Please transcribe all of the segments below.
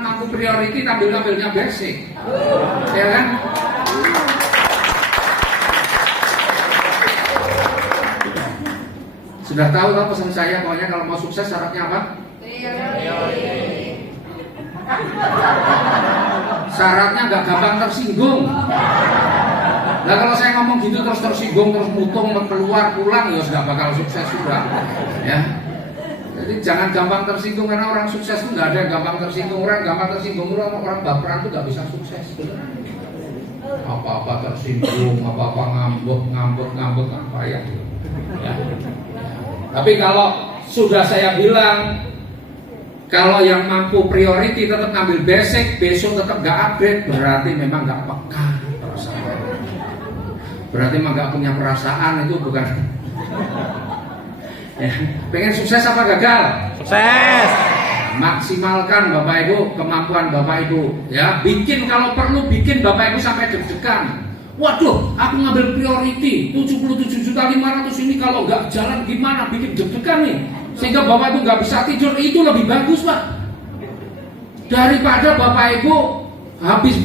mampu priority tampil-tampilnya basic, ya kan? Sudah tahu kan pesan saya, pokoknya kalau mau sukses syaratnya apa? Syaratnya nggak gampang tersinggung. Nah kalau saya ngomong gitu terus tersinggung, terus mutung, keluar, pulang, ya nggak bakal sukses juga, ya. Jadi jangan gampang tersinggung, karena orang sukses itu nggak ada yang gampang tersinggung. Orang gampang tersinggung, orang baperan itu nggak bisa sukses. Apa-apa tersinggung, apa-apa ngambek apa ya. Tapi kalau sudah saya bilang, kalau yang mampu priority tetap ngambil basic, besok tetap nggak upgrade, berarti memang nggak peka perasaan. Berarti memang nggak punya perasaan, itu bukan. Ya. Pengen sukses apa gagal? Sukses. Maksimalkan Bapak Ibu kemampuan Bapak Ibu, ya. Bikin kalau perlu bikin Bapak Ibu sampai deg-degan. Waduh, aku ngambil priority 77.500.000 ini, kalau nggak jalan gimana? Bikin deg-degan nih, sehingga Bapak Ibu nggak bisa tidur. Itu lebih bagus, Pak, daripada Bapak Ibu habis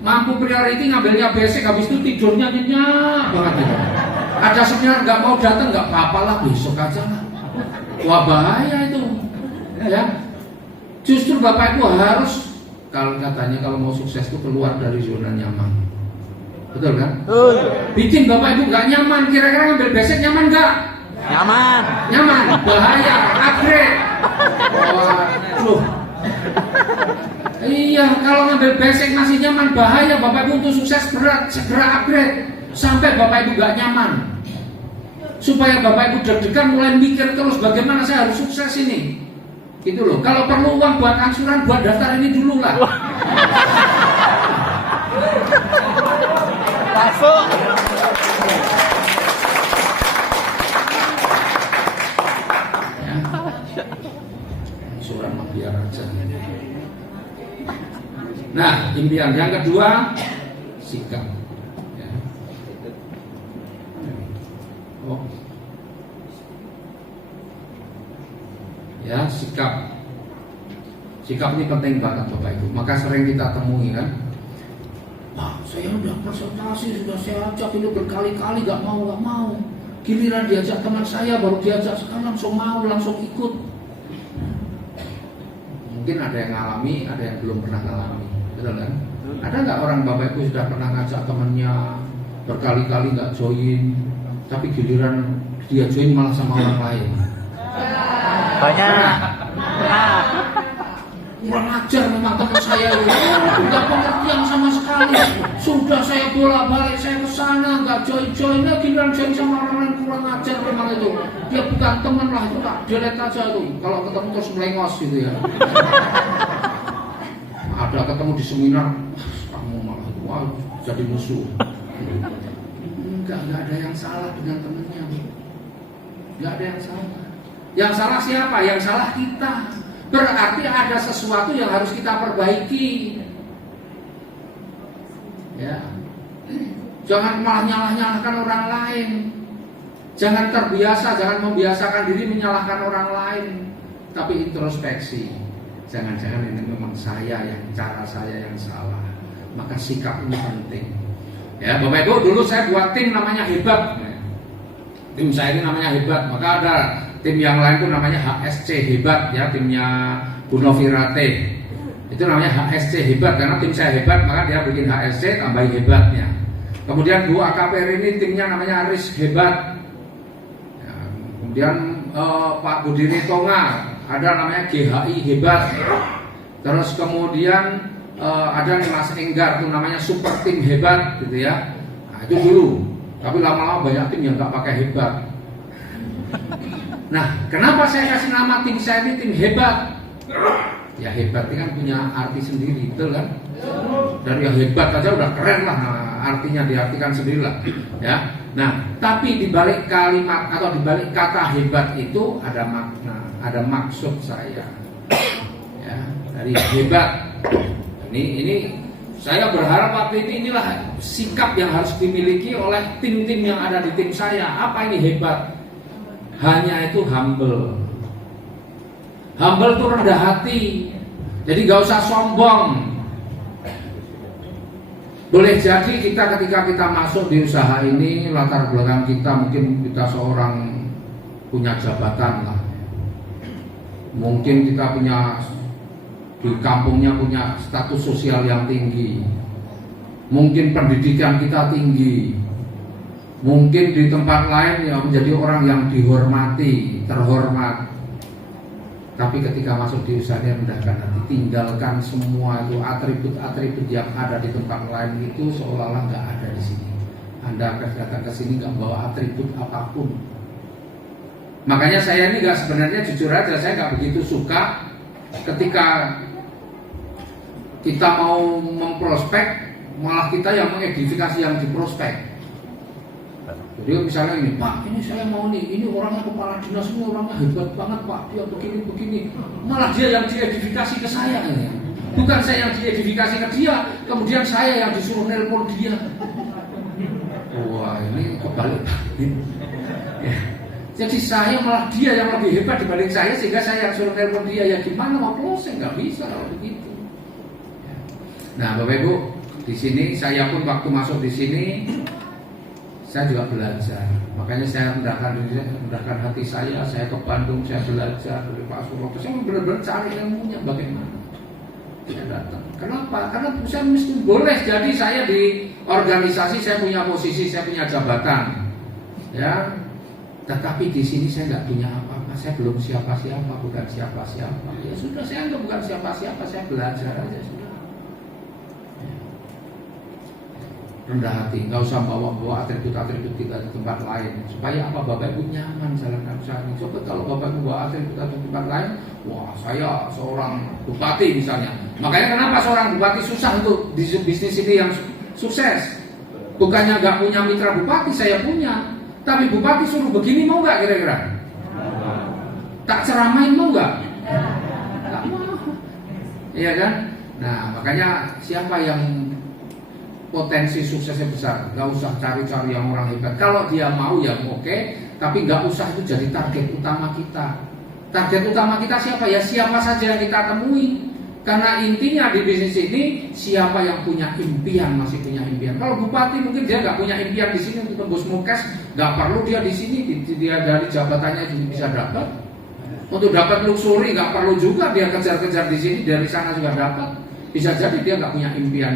mampu priority ngambilnya basic, habis itu tidurnya nyenyak banget gitu. Ada seminar nggak mau datang, nggak apa-apa lah, besok aja lah. Wah, bahaya itu, ya. Justru Bapak Ibu harus, kalau katanya kalau mau sukses itu keluar dari zona nyaman, betul kan? Bikin Bapak Ibu nggak nyaman. Kira-kira ngambil basic nyaman nggak? Nyaman. Nyaman, bahaya, upgrade. Waduh. Iya, kalau ngambil basic masih nyaman, bahaya. Bapak Ibu untuk sukses berat, segera upgrade. Sampai Bapak Ibu gak nyaman, supaya Bapak Ibu deg-degan mulai mikir terus bagaimana saya harus sukses ini. Gitu loh. Kalau perlu uang buat angsuran, buat daftar ini dulu lah. Masuk. Ya. Angsuran mah biar aja. Nah, impian yang kedua, sikap. Ya, sikap ini penting banget Bapak Ibu. Maka sering kita temui kan, Pak, saya udah presentasi, sudah saya ajak ini berkali-kali gak mau. Giliran diajak teman saya, baru diajak sekarang langsung mau, langsung ikut. Mungkin ada yang ngalami, ada yang belum pernah ngalami, betul kan? Ada nggak orang Bapak Ibu sudah pernah ngajak temannya berkali-kali gak join, tapi giliran dia join malah sama orang lain? Banyak. Kurang ajar memang teman saya itu, nggak pengertian sama sekali. Sudah saya bolak-balik, saya kesana nggak join, giliran join sama orang lain, kurang ajar memang itu. Dia bukan teman lah, itu tak delete aja tuh. Kalau ketemu terus melengos gitu ya. Ada ketemu di seminar, kamu malah itu, wah, jadi musuh. Enggak ada yang salah dengan temennya, nggak ada yang salah. Yang salah siapa? Yang salah kita. Berarti ada sesuatu yang harus kita perbaiki. Ya. Jangan malah nyalah-nyalahkan orang lain. Jangan terbiasa, jangan membiasakan diri menyalahkan orang lain. Tapi introspeksi. Jangan-jangan ini memang cara saya yang salah. Maka sikap ini penting. Ya, Bapak Ibu, dulu saya buat tim namanya Hebat. Tim saya ini namanya Hebat. Maka ada tim yang lain itu namanya HSC Hebat, ya, timnya Bu Novirate. Itu namanya HSC Hebat karena tim saya hebat, maka dia bikin HSC tambahin hebatnya. Kemudian Bu AKPR ini timnya namanya Aris Hebat. Ya, kemudian Pak Budiri Tonga ada namanya GHI Hebat. Terus kemudian ada nih Mas Enggar itu namanya Super Tim Hebat gitu ya. Nah, itu dulu. Tapi lama-lama banyak tim yang nggak pakai hebat. Nah, kenapa saya kasih nama tim saya ini tim hebat? Ya hebat ini kan punya arti sendiri, betul kan? Dari yang hebat aja udah keren lah, nah, artinya diartikan sendiri lah, ya. Nah, tapi di balik kalimat atau di balik kata hebat itu ada makna, ada maksud saya. Ya, dari hebat. Ini saya berharap waktu inilah sikap yang harus dimiliki oleh tim-tim yang ada di tim saya. Apa ini hebat? Hanya itu humble. Humble itu rendah hati. Jadi gak usah sombong. Boleh jadi kita ketika kita masuk di usaha ini, latar belakang kita mungkin kita seorang punya jabatan lah. Mungkin kita punya di kampungnya punya status sosial yang tinggi. Mungkin pendidikan kita tinggi. Mungkin di tempat lain ya menjadi orang yang dihormati, terhormat. Tapi ketika masuk di usaha ini rendahkan hati, tinggalkan semua itu atribut-atribut yang ada di tempat lain itu seolah-olah nggak ada di sini. Anda datang ke sini nggak bawa atribut apapun. Makanya saya ini nggak, sebenarnya jujur aja saya nggak begitu suka ketika kita mau memprospek malah kita yang mengedifikasi yang diprospek. Jadi misalnya ini, Pak, ini saya mau nih, ini orangnya kepala dinas, ini orangnya hebat banget Pak, dia begini-begini. Malah dia yang diedifikasi ke saya ini. Bukan saya yang diedifikasi ke dia, kemudian saya yang disuruh nelpon dia. Wah, ini kebalik. Ya. Jadi saya malah dia yang lebih hebat dibanding saya, sehingga saya yang suruh nelpon dia. Ya gimana mau closing, nggak bisa kalau begitu. Nah, Bapak Ibu, di sini saya pun waktu masuk di sini saya juga belajar. Makanya saya rendahkan hati saya ke Bandung, saya belajar dari Pak Suroto. Saya benar-benar cari ilmunya bagaimana. Saya datang. Kenapa? Karena saya mesti boleh jadi saya di organisasi, saya punya posisi, saya punya jabatan. Ya. Tetapi di sini saya nggak punya apa-apa. Saya belum siapa-siapa, bukan siapa-siapa. Ya sudah, saya anggap bukan siapa-siapa, saya belajar aja sudah. Rendah hati, nggak usah bawa atribut-atribut kita di tempat lain. Supaya apa? Bapak Ibu nyaman jalankan usaha ini. Coba kalau Bapak Ibu bawa atribut di tempat lain, wah saya seorang bupati misalnya. Makanya kenapa seorang bupati susah untuk di bisnis ini yang sukses? Bukannya nggak punya mitra bupati, saya punya. Tapi bupati suruh begini mau nggak kira-kira? Tak ceramain mau nggak? Nggak mau. Iya kan? Nah makanya siapa yang potensi suksesnya besar, nggak usah cari-cari yang orang hebat. Kalau dia mau ya oke, tapi nggak usah itu jadi target utama kita. Target utama kita siapa? Ya siapa saja yang kita temui. Karena intinya di bisnis ini siapa yang punya impian, masih punya impian. Kalau bupati mungkin dia nggak punya impian di sini untuk tembus mukes, nggak perlu dia di sini, dia dari jabatannya juga bisa dapat. Untuk dapat luxury nggak perlu juga dia kejar-kejar di sini, dari sana juga dapat. Bisa jadi dia nggak punya impian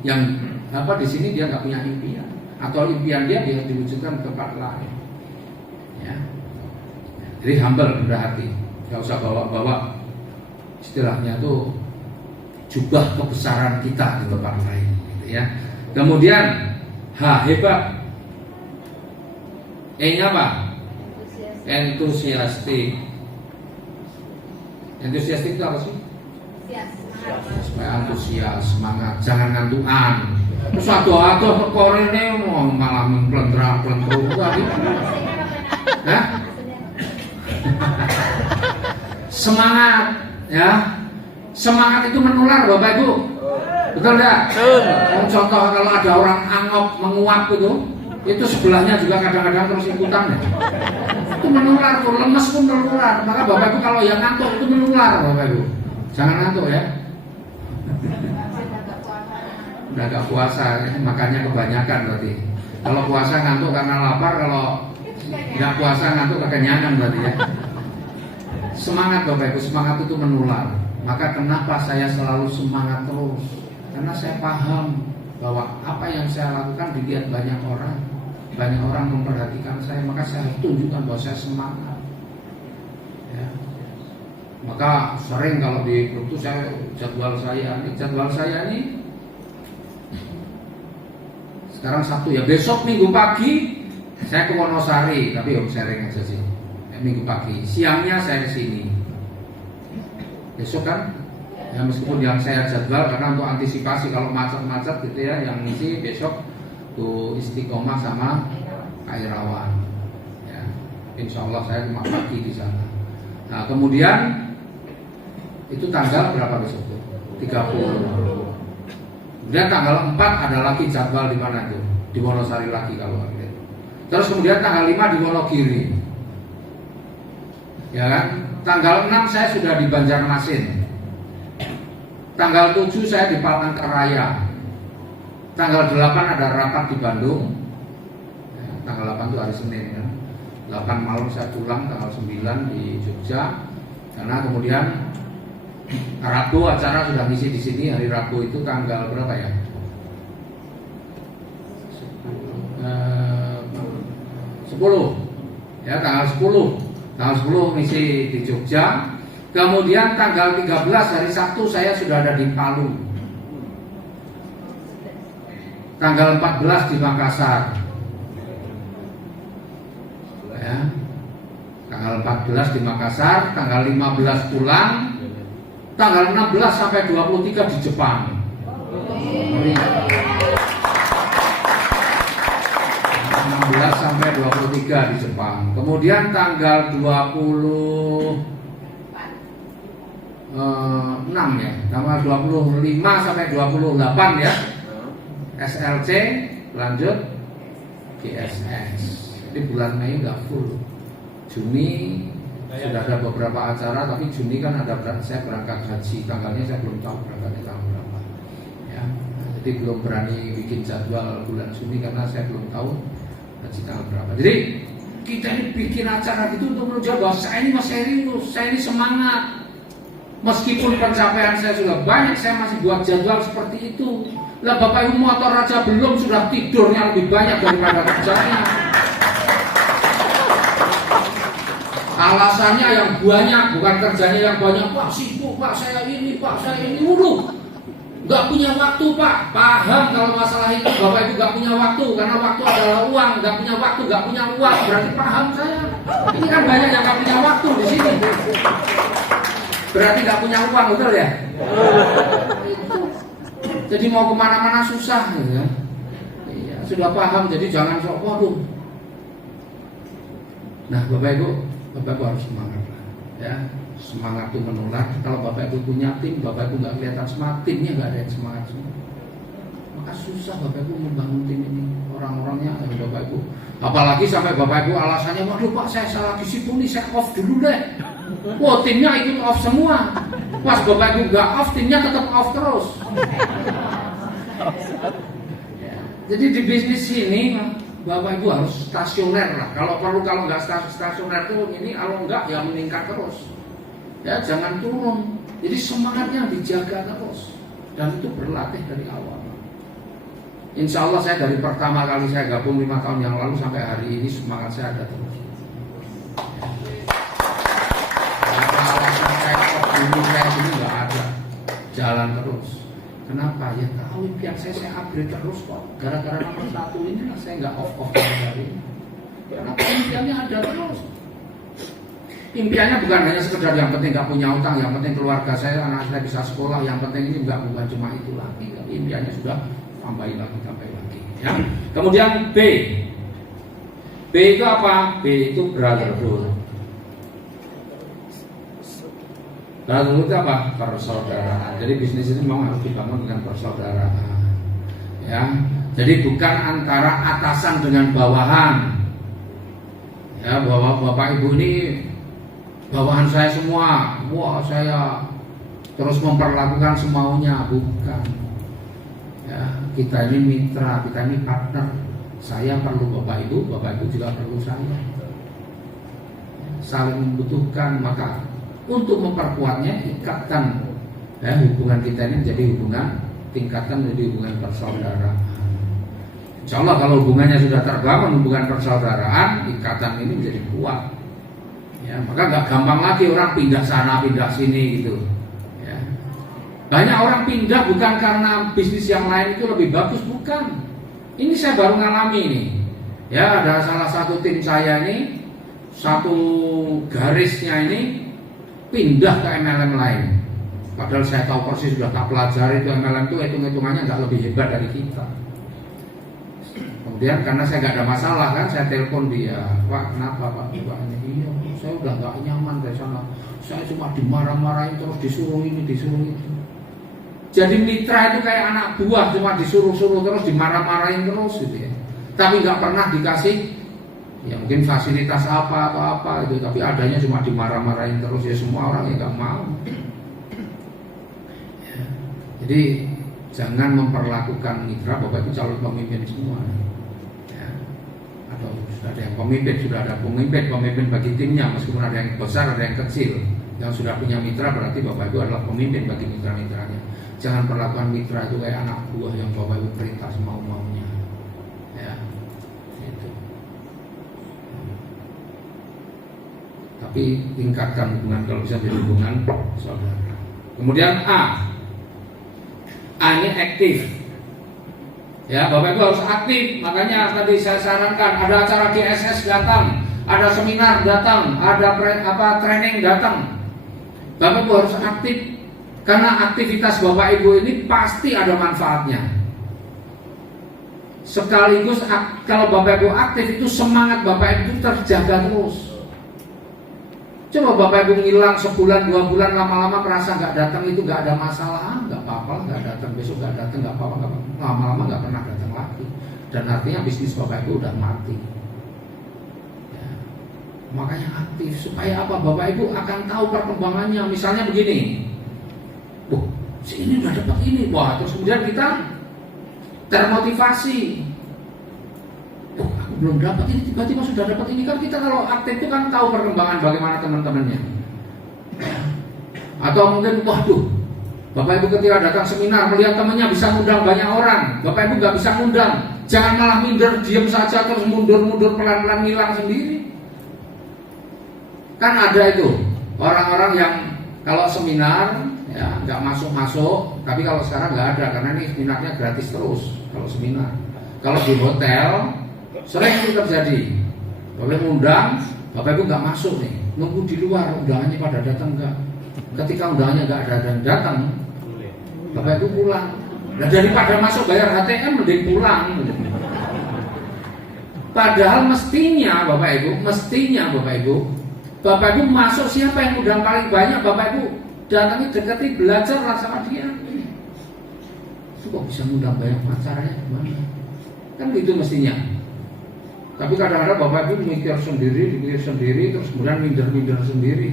yang di sini dia nggak punya impian, atau impian dia diwujudkan di tempat lain. Ya. Jadi humble, rendah hati, nggak usah bawa-bawa istilahnya tuh jubah kebesaran kita di tempat lain, gitu ya. Kemudian hebat. E-nya apa? Entusiastik. Entusiastik itu apa sih? Supaya antusias, semangat, jangan ngantuan. Terus aduh korene malah memplentra-plentru gitu. Hah? Semangat, ya. Semangat itu menular, Bapak Ibu. Betul enggak? Betul. Contoh kalau ada orang angop menguap itu sebelahnya juga kadang-kadang terus ikutan ya. Itu menular tuh, lemes pun menular. Maka Bapak Ibu kalau yang ngantuk itu menular, Bapak Ibu. Jangan ngantuk ya. Udah gak puasa, makannya kebanyakan berarti. Kalau puasa ngantuk karena lapar, kalau gak puasa ngantuk kekenyangan berarti ya. Semangat Bapak Ibu, semangat itu menular. Maka kenapa saya selalu semangat terus? Karena saya paham bahwa apa yang saya lakukan dilihat banyak orang memperhatikan saya, maka saya harus tunjukkan bahwa saya semangat. Ya. Maka sering kalau di grup itu jadwal saya ini sekarang Sabtu ya, besok Minggu pagi saya ke Wonosari, tapi sharing aja sih. Minggu pagi, siangnya saya ke sini. Besok kan, ya meskipun yang saya jadwal karena untuk antisipasi kalau macet-macet gitu ya, yang ngisi besok tuh Istiqomah sama Kairawan. Ya, Insya Allah saya cuma pagi di sana. Nah kemudian itu tanggal berapa besok tuh? 30. Kemudian tanggal 4 ada lagi jadwal di mana itu? Di Wonosari lagi kalau gitu. Terus kemudian tanggal 5 di Wonogiri. Ya kan? Tanggal 6 saya sudah di Banjarmasin. Tanggal 7 saya di Palangkaraya. Tanggal 8 ada rapat di Bandung. Ya, tanggal 8 itu hari Senin kan. 8 malam saya pulang, tanggal 9 di Jogja. Karena kemudian Rabu acara sudah ngisi di sini. Hari Rabu itu tanggal berapa ya? 10. Ya, tanggal 10. Tanggal 10 ngisi di Jogja. Kemudian tanggal 13 hari Sabtu saya sudah ada di Palu. Tanggal 14 di Makassar. Ya. Tanggal 14 di Makassar, tanggal 15 pulang, tanggal 16 sampai 23 di Jepang. 16 sampai 23 di Jepang. Kemudian tanggal 26 ya, tanggal 25 sampai 28 ya. SLC lanjut GSS. Jadi bulan Mei nggak full. Juni sudah ada beberapa acara, tapi Juni kan ada saya berangkat haji, tanggalnya saya belum tahu berangkatnya tanggal berapa. Ya, jadi belum berani bikin jadwal bulan Juni karena saya belum tahu haji tanggal berapa. Jadi kita ini bikin acara itu untuk menunjukkan bahwa saya ini masih serius, saya ini semangat. Meskipun pencapaian saya sudah banyak, saya masih buat jadwal seperti itu. Lah Bapak Ibu motor aja belum, sudah tidurnya lebih banyak daripada kerjanya. Alasannya yang banyak, bukan kerjanya yang banyak. Pak sibuk, Pak saya ini, Pak saya ini. Waduh, nggak punya waktu Pak. Paham kalau masalah itu Bapak Ibu nggak punya waktu, karena waktu adalah uang. Nggak punya waktu, nggak punya uang, berarti paham saya. Ini kan banyak yang nggak punya waktu di sini. Berarti nggak punya uang, betul ya? Jadi mau kemana-mana susah, ya. Iya, sudah paham. Jadi jangan sok waduh. Nah, Bapak Ibu harus semangat, ya. Semangat itu menular. Kalau Bapak Ibu punya tim, Bapak Ibu nggak kelihatan semangat, timnya nggak ada yang semangat semua. Maka susah Bapak Ibu membangun tim ini. Orang-orangnya Bapak Ibu. Apalagi sampai Bapak Ibu alasannya, waduh Pak saya salah disiplin nih, saya off dulu deh. Wah, timnya ikut off semua. Pas Bapak Ibu nggak off, timnya tetap off terus. Ya. Jadi di bisnis ini Bapak Ibu harus stasioner lah. Kalau perlu, kalau nggak stasioner turun ini, kalau nggak ya meningkat terus. Ya jangan turun. Jadi semangatnya dijaga terus. Dan itu berlatih dari awal. Insya Allah saya dari pertama kali saya gabung 5 tahun yang lalu sampai hari ini semangat saya ada terus. Dulu saya ini nggak ada, jalan terus. Kenapa? Ya tahu impian saya upgrade terus kok. Gara-gara nomor 1 ini lah saya nggak off dari ini. Kenapa? Impiannya ada terus. Impiannya bukan hanya sekedar yang penting nggak punya utang, yang penting keluarga saya, anak saya bisa sekolah, yang penting ini bukan cuma itu lagi. Tapi impiannya sudah tambahin lagi. Ya. Kemudian B itu apa? B itu brotherhood. Brotherhood itu apa? Persaudaraan. Jadi bisnis ini memang harus dibangun dengan persaudaraan. Ya. Jadi bukan antara atasan dengan bawahan. Ya, bahwa Bapak Ibu ini bawahan saya semua. Wah, saya terus memperlakukan semaunya, bukan. Ya, kita ini mitra, kita ini partner. Saya perlu Bapak Ibu juga perlu saya. Saling membutuhkan, maka untuk memperkuatnya ikatan hubungan kita ini menjadi hubungan, tingkatkan menjadi hubungan persaudaraan. Insya Allah kalau hubungannya sudah terbangun, hubungan persaudaraan, ikatan ini menjadi kuat. Ya, maka nggak gampang lagi orang pindah sana pindah sini gitu. Ya. Banyak orang pindah bukan karena bisnis yang lain itu lebih bagus, bukan. Ini saya baru ngalami nih. Ya, ada salah satu tim saya ini, satu garisnya ini pindah ke MLM lain. Padahal saya tahu persis, sudah tak pelajari itu MLM itu hitung-hitungannya nggak lebih hebat dari kita. Kemudian karena saya nggak ada masalah kan, saya telepon dia, Pak kenapa Pak? Iya, saya udah nggak nyaman dari sana. Saya cuma dimarah-marahin terus, disuruh ini, disuruh itu. Jadi mitra itu kayak anak buah, cuma disuruh-suruh terus, dimarah-marahin terus gitu ya. Tapi nggak pernah dikasih ya mungkin fasilitas apa atau apa itu, tapi adanya cuma dimarah-marahin terus, ya semua orang yang nggak mau. Ya. Jadi jangan memperlakukan mitra, Bapak Ibu calon pemimpin semua. Ya. Atau sudah ada yang pemimpin, sudah ada pemimpin bagi timnya, meskipun ada yang besar, ada yang kecil. Yang sudah punya mitra berarti Bapak Ibu adalah pemimpin bagi mitra-mitranya. Jangan perlakukan mitra itu kayak anak buah yang Bapak Ibu perintah semau-maunya. Ya, itu. Tapi tingkatkan hubungan kalau bisa jadi hubungan saudara. Kemudian A ini aktif. Ya, Bapak Ibu harus aktif. Makanya tadi saya sarankan ada acara GSS datang, ada seminar datang, ada training datang. Bapak Ibu harus aktif karena aktivitas Bapak Ibu ini pasti ada manfaatnya. Sekaligus kalau Bapak Ibu aktif itu semangat Bapak Ibu terjaga terus. Coba Bapak Ibu ngilang sebulan, 2 bulan, lama-lama merasa nggak datang itu nggak ada masalah, nggak apa-apa, nggak datang besok nggak datang nggak apa-apa, lama-lama nggak pernah datang lagi. Dan artinya bisnis Bapak Ibu udah mati. Ya. Makanya aktif supaya apa? Bapak Ibu akan tahu perkembangannya. Misalnya begini, si ini udah dapat ini, wah terus kemudian kita termotivasi. Aku belum dapat ini, tiba-tiba sudah dapat ini. Kan kita kalau aktif itu kan tahu perkembangan bagaimana teman-temannya. Atau mungkin waduh, Bapak Ibu ketika datang seminar melihat temannya bisa ngundang banyak orang, Bapak Ibu nggak bisa ngundang, jangan malah minder, diam saja terus mundur-mundur pelan-pelan ngilang sendiri. Kan ada itu orang-orang yang kalau seminar ya nggak masuk-masuk, tapi kalau sekarang nggak ada karena ini seminarnya gratis terus kalau seminar. Kalau di hotel sering itu terjadi, Bapak Ibu undang, Bapak Ibu nggak masuk nih, nunggu di luar undangannya pada datang nggak. Ketika undangannya nggak ada dan datang, Bapak Ibu pulang. Nah, daripada masuk bayar HTM mending pulang. Padahal mestinya Bapak Ibu masuk siapa yang undang paling banyak, Bapak Ibu datangi, dekati, belajarlah sama dia. Itu kok bisa undang banyak acaranya gimana? Kan itu mestinya. Tapi kadang-kadang Bapak Ibu mikir sendiri, terus kemudian minder sendiri.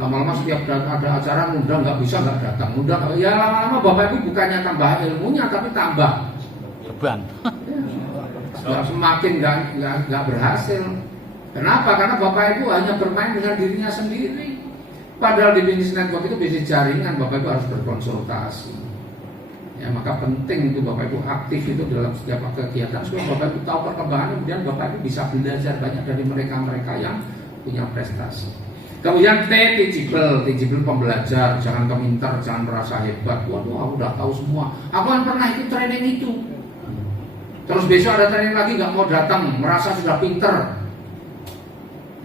Lama-lama setiap ada acara ngundang nggak bisa nggak datang, ngundang ya lama-lama Bapak Ibu bukannya tambah ilmunya tapi tambah beban. Ya, semakin nggak berhasil. Kenapa? Karena Bapak Ibu hanya bermain dengan dirinya sendiri. Padahal di bisnis network itu bisnis jaringan, Bapak Ibu harus berkonsultasi. Ya, maka penting itu Bapak Ibu aktif itu dalam setiap kegiatan supaya Bapak Ibu tahu perkembangan, kemudian Bapak Ibu bisa belajar banyak dari mereka-mereka yang punya prestasi. Kemudian teachable pembelajar, jangan keminter, jangan merasa hebat. Waduh, aku udah tahu semua. Aku kan pernah ikut training itu. Terus besok ada training lagi nggak mau datang, merasa sudah pinter.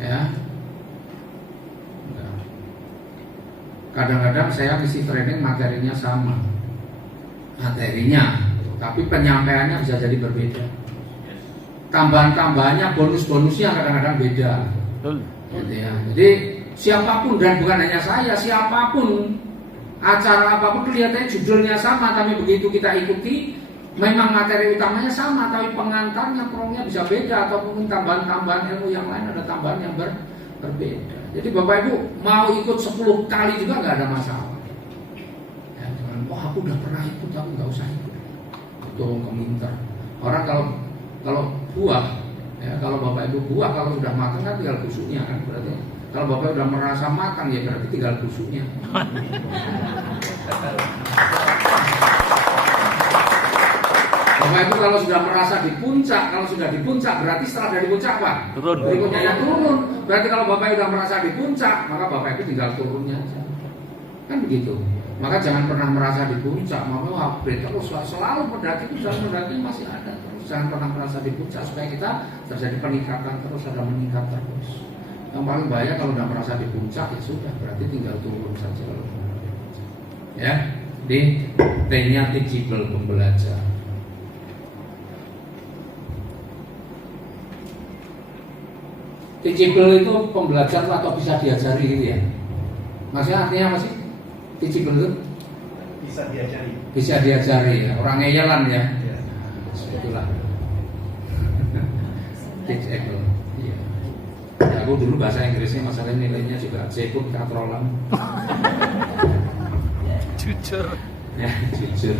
Ya. Kadang-kadang saya isi training materinya sama. Tapi penyampaiannya bisa jadi berbeda. Tambahan-tambahannya, bonus-bonusnya kadang-kadang beda. Gitu ya. Jadi siapapun, dan bukan hanya saya, siapapun, acara apapun kelihatannya judulnya sama, tapi begitu kita ikuti, memang materi utamanya sama, tapi pengantarnya, promnya bisa beda, atau mungkin tambahan-tambahan ilmu yang lain ada tambahan yang berbeda. Jadi Bapak Ibu mau ikut 10 kali juga nggak ada masalah. Aku udah pernah ikut, tapi nggak usah ikut. Itu keminter. Orang kalau buah, ya, kalau Bapak Ibu buah kalau sudah matang kan tinggal busuknya kan berarti. Kalau Bapak udah merasa matang ya berarti tinggal busuknya. Bapak Ibu kalau sudah merasa di puncak, berarti setelah dari puncak apa? Turun. Berikutnya ya turun. Berarti kalau Bapak Ibu sudah merasa di puncak, maka Bapak Ibu tinggal turunnya aja. Kan begitu. Maka jangan pernah merasa di puncak, mau upgrade terus, selalu mendaki itu jalan mendaki masih ada terus. Jangan pernah merasa di puncak supaya kita terjadi peningkatan terus, ada meningkat terus. Yang paling bahaya kalau udah merasa di puncak ya sudah, berarti tinggal turun saja. Ya, di T-nya teachable pembelajar. Teachable itu pembelajar atau bisa diajari gitu ya. Maksudnya artinya apa sih? Teachable itu bisa diajari ya. Orang ngeyelan ya. Itulah teachable. Iya. Ya, aku dulu bahasa Inggrisnya masalah nilainya juga C pun katrolan. Jujur. Ya, jujur.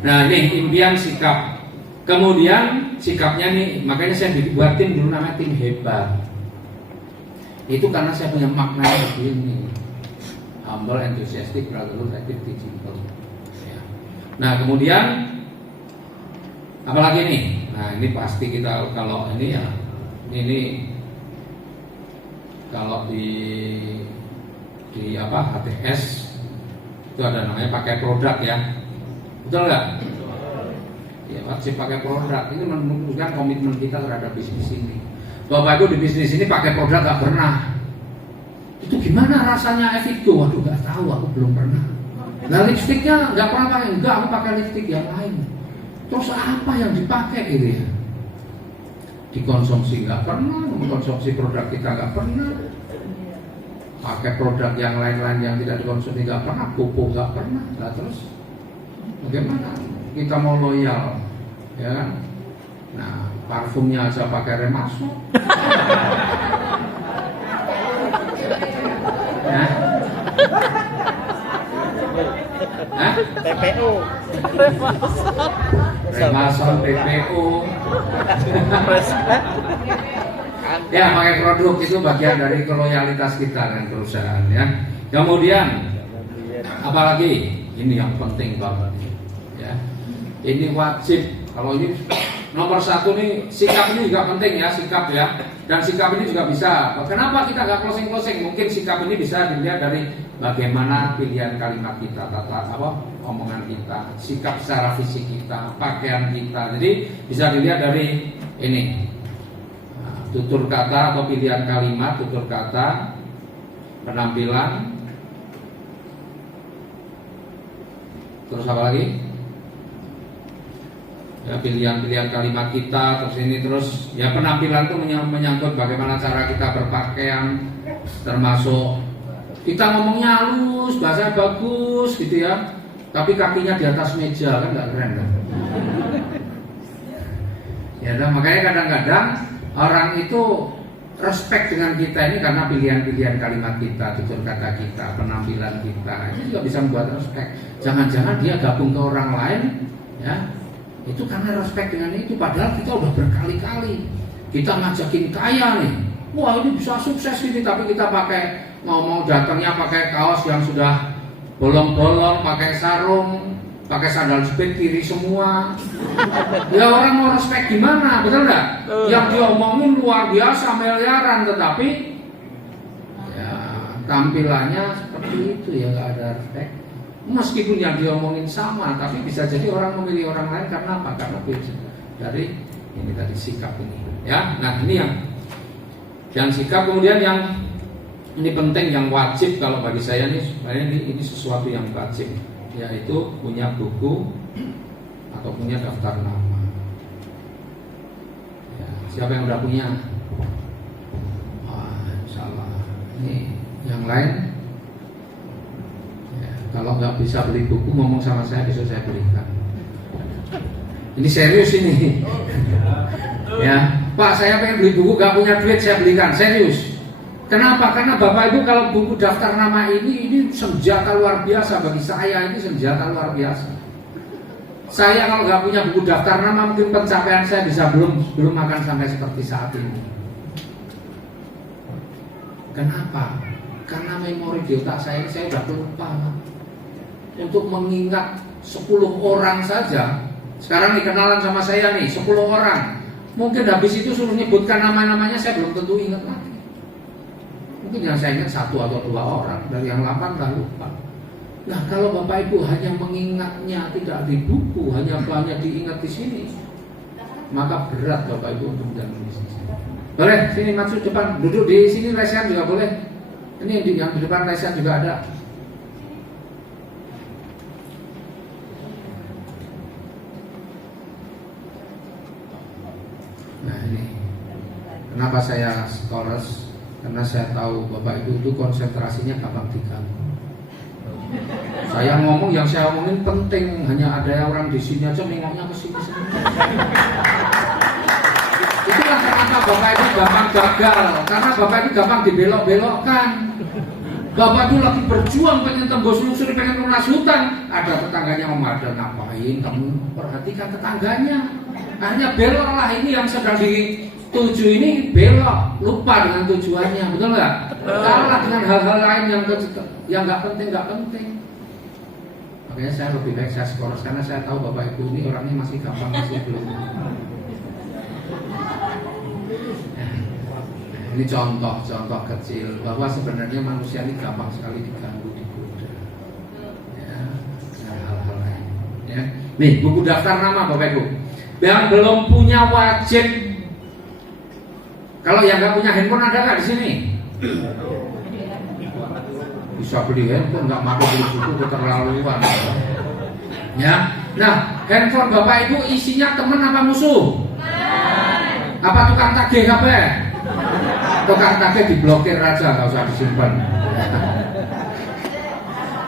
Nah ini impian sikap. Kemudian sikapnya nih, makanya saya buat tim dulu namanya tim hebat. Itu karena saya punya makna begini: humble, enthusiastic, brotherhood, active, teachable. Ya. Nah kemudian apalagi nih? Nah ini pasti kita kalau ini ya ini kalau di apa HTS itu ada namanya pakai produk ya, betul nggak? Ya wajib pakai produk. Ini menunjukkan komitmen kita terhadap bisnis ini. Bapak Ibu di bisnis ini pakai produk nggak pernah. Itu gimana rasanya Evigo? Waduh nggak tahu, aku belum pernah. Nah lipstiknya nggak pernah pakai, enggak, aku pakai lipstik yang lain. Terus apa yang dipakai gitu ya? Dikonsumsi nggak pernah, mengkonsumsi produk kita nggak pernah. Pakai produk yang lain-lain yang tidak dikonsumsi nggak pernah, pupuk nggak pernah. Nah terus bagaimana kita mau loyal, ya kan? Nah parfumnya aja pakai Remaso. Nah. Hah? TPO. Remason, TPO. Ya pakai produk itu bagian dari loyalitas kita dengan perusahaan ya. Kemudian apalagi ini yang penting banget ya. Ini wajib, kalau ini nomor satu nih, sikap ini juga penting ya, sikap ya. Dan sikap ini juga bisa. Kenapa kita nggak closing? Mungkin sikap ini bisa dilihat dari bagaimana pilihan kalimat kita, omongan kita, sikap secara fisik kita, pakaian kita. Jadi bisa dilihat dari ini, tutur kata atau pilihan kalimat, tutur kata, penampilan, terus apa lagi? Ya, pilihan kalimat kita, terus ini terus ya penampilan itu menyangkut bagaimana cara kita berpakaian, termasuk kita ngomongnya halus, bahasa bagus gitu ya, tapi kakinya di atas meja kan nggak keren kan? Ya, dan makanya kadang-kadang orang itu respect dengan kita ini karena pilihan-pilihan kalimat kita, tutur kata kita, penampilan kita, itu juga bisa membuat respect. Jangan-jangan dia gabung ke orang lain, ya. Itu karena respect dengan itu, padahal kita udah berkali-kali kita ngajakin kaya nih, wah ini bisa sukses ini, tapi kita pakai ngomong datangnya pakai kaos yang sudah bolong-bolong, pakai sarung, pakai sandal jepit kiri semua. Ya orang mau respect gimana, betul nggak? Yang diomongin luar biasa miliaran, tetapi ya tampilannya seperti itu ya nggak ada respect. Meskipun yang diomongin sama, tapi bisa jadi orang memilih orang lain karena apa? Karena beda dari ini tadi sikap ini. Ya, nah ini yang sikap. Kemudian yang ini penting, yang wajib kalau bagi saya ini sesuatu yang wajib, yaitu punya buku atau punya daftar nama. Ya, siapa yang udah punya? Insyaallah. Ini yang lain. Kalau nggak bisa beli buku, ngomong sama saya, besok saya belikan. Ini serius ini. Ya, Pak, saya pengen beli buku, nggak punya duit, saya belikan. Serius. Kenapa? Karena Bapak Ibu kalau buku daftar nama ini senjata luar biasa bagi saya. Ini senjata luar biasa. Saya kalau nggak punya buku daftar nama, mungkin pencapaian saya bisa belum akan sampai seperti saat ini. Kenapa? Karena memori di otak saya udah lupa. Untuk mengingat 10 orang saja. Sekarang nih kenalan sama saya nih 10 orang. Mungkin habis itu suruh nyebutkan nama-namanya saya belum tentu ingat lagi. Mungkin yang saya ingat 1 atau 2 orang, dari yang 8 dah lupa. Nah kalau Bapak Ibu hanya mengingatnya tidak di buku, hanya diingat di sini, maka berat Bapak Ibu untuk menjalani bisnis. Boleh, sini masuk depan, duduk di sini, lesehan juga boleh. Ini yang di depan lesehan juga ada. Nah ini kenapa saya skores? Karena saya tahu Bapak Ibu itu konsentrasinya gampang diganggu. Saya ngomong, yang saya omongin penting, hanya ada orang di sini aja nengoknya ke sini. Itulah kenapa Bapak Ibu gampang gagal, karena Bapak Ibu gampang dibelok-belokkan. Bapak itu lagi berjuang pengen tembus lusuri, pengen lunas hutang. Ada tetangganya ada ngapain? Kamu perhatikan tetangganya. Akhirnya belok lah, ini yang sedang dituju ini belok, lupa dengan tujuannya, betul nggak? Kalah dengan hal-hal lain yang nggak penting. Makanya saya lebih baik saya skor karena saya tahu Bapak Ibu ini orangnya masih gampang, masih belum. Ini contoh kecil bahwa sebenarnya manusia ini gampang sekali diganggu, digoda. Ya, hal-hal lain. Ya. Nih, buku daftar nama Bapak Ibu. Yang belum punya wajib. Kalau yang nggak punya handphone ada nggak di sini? Bisa beli handphone, nggak mampu beli buku, keterlaluan. Ya, nah handphone Bapak Ibu isinya teman apa musuh? Apa tukang tagih HP? Tukang tagih diblokir aja, nggak usah disimpan.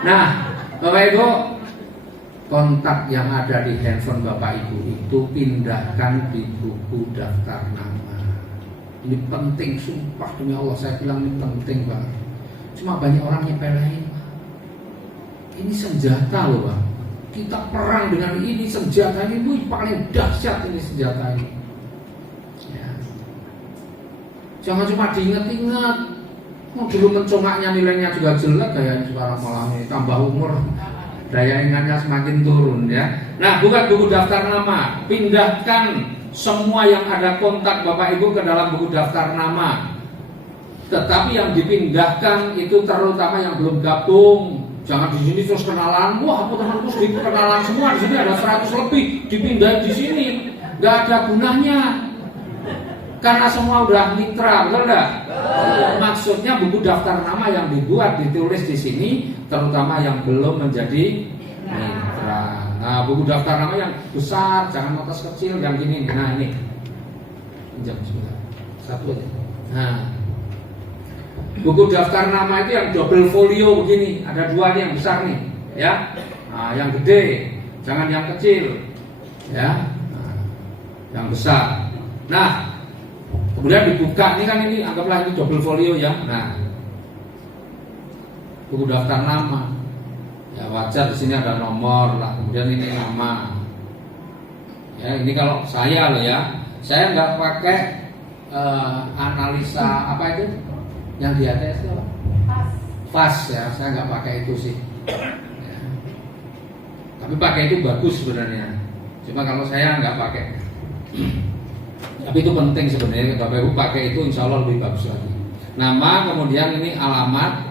Nah, Bapak Ibu, kontak yang ada di handphone Bapak Ibu itu pindahkan di buku daftar nama. Ini penting, sumpah demi Allah saya bilang ini penting banget. Cuma banyak orang nyepelein. Ini senjata loh Bang. Kita perang dengan ini, senjata ini paling dahsyat ini senjata ini. Jangan cuma diingat-ingat. Dulu mencongaknya nilainya juga jelek, gaya sekarang malah tambah umur, daya ingatnya semakin turun ya. Nah, bukan buku daftar nama, pindahkan semua yang ada kontak Bapak Ibu ke dalam buku daftar nama. Tetapi yang dipindahkan itu terutama yang belum gabung. Jangan di sini terus kenalan. Wah, aku temanku sedikit kenalan semua. Di sini ada 100 lebih, dipindahin di sini. Gak ada gunanya. Karena semua udah mitra, betul enggak? Maksudnya buku daftar nama yang dibuat ditulis di sini, terutama yang belum menjadi mitra. Nah, buku daftar nama yang besar, jangan notas kecil, yang gini. Nah, ini. Pinjam sebentar. Satu aja. Nah, buku daftar nama itu yang double folio begini, ada dua nih yang besar nih, ya. Nah, yang gede, jangan yang kecil, ya. Nah, yang besar. Nah, kemudian dibuka, ini kan ini anggaplah ini double folio ya. Nah, buku daftar nama, ya wajar di sini ada nomor lah. Kemudian ini nama. Ya ini kalau saya loh ya, saya nggak pakai analisa apa itu yang di atas itu fast ya, saya nggak pakai itu sih. Ya. Tapi pakai itu bagus sebenarnya. Cuma kalau saya nggak pakai. Tapi itu penting sebenarnya, Bapak Ibu pakai itu insya Allah lebih bagus lagi. Nama, kemudian ini alamat,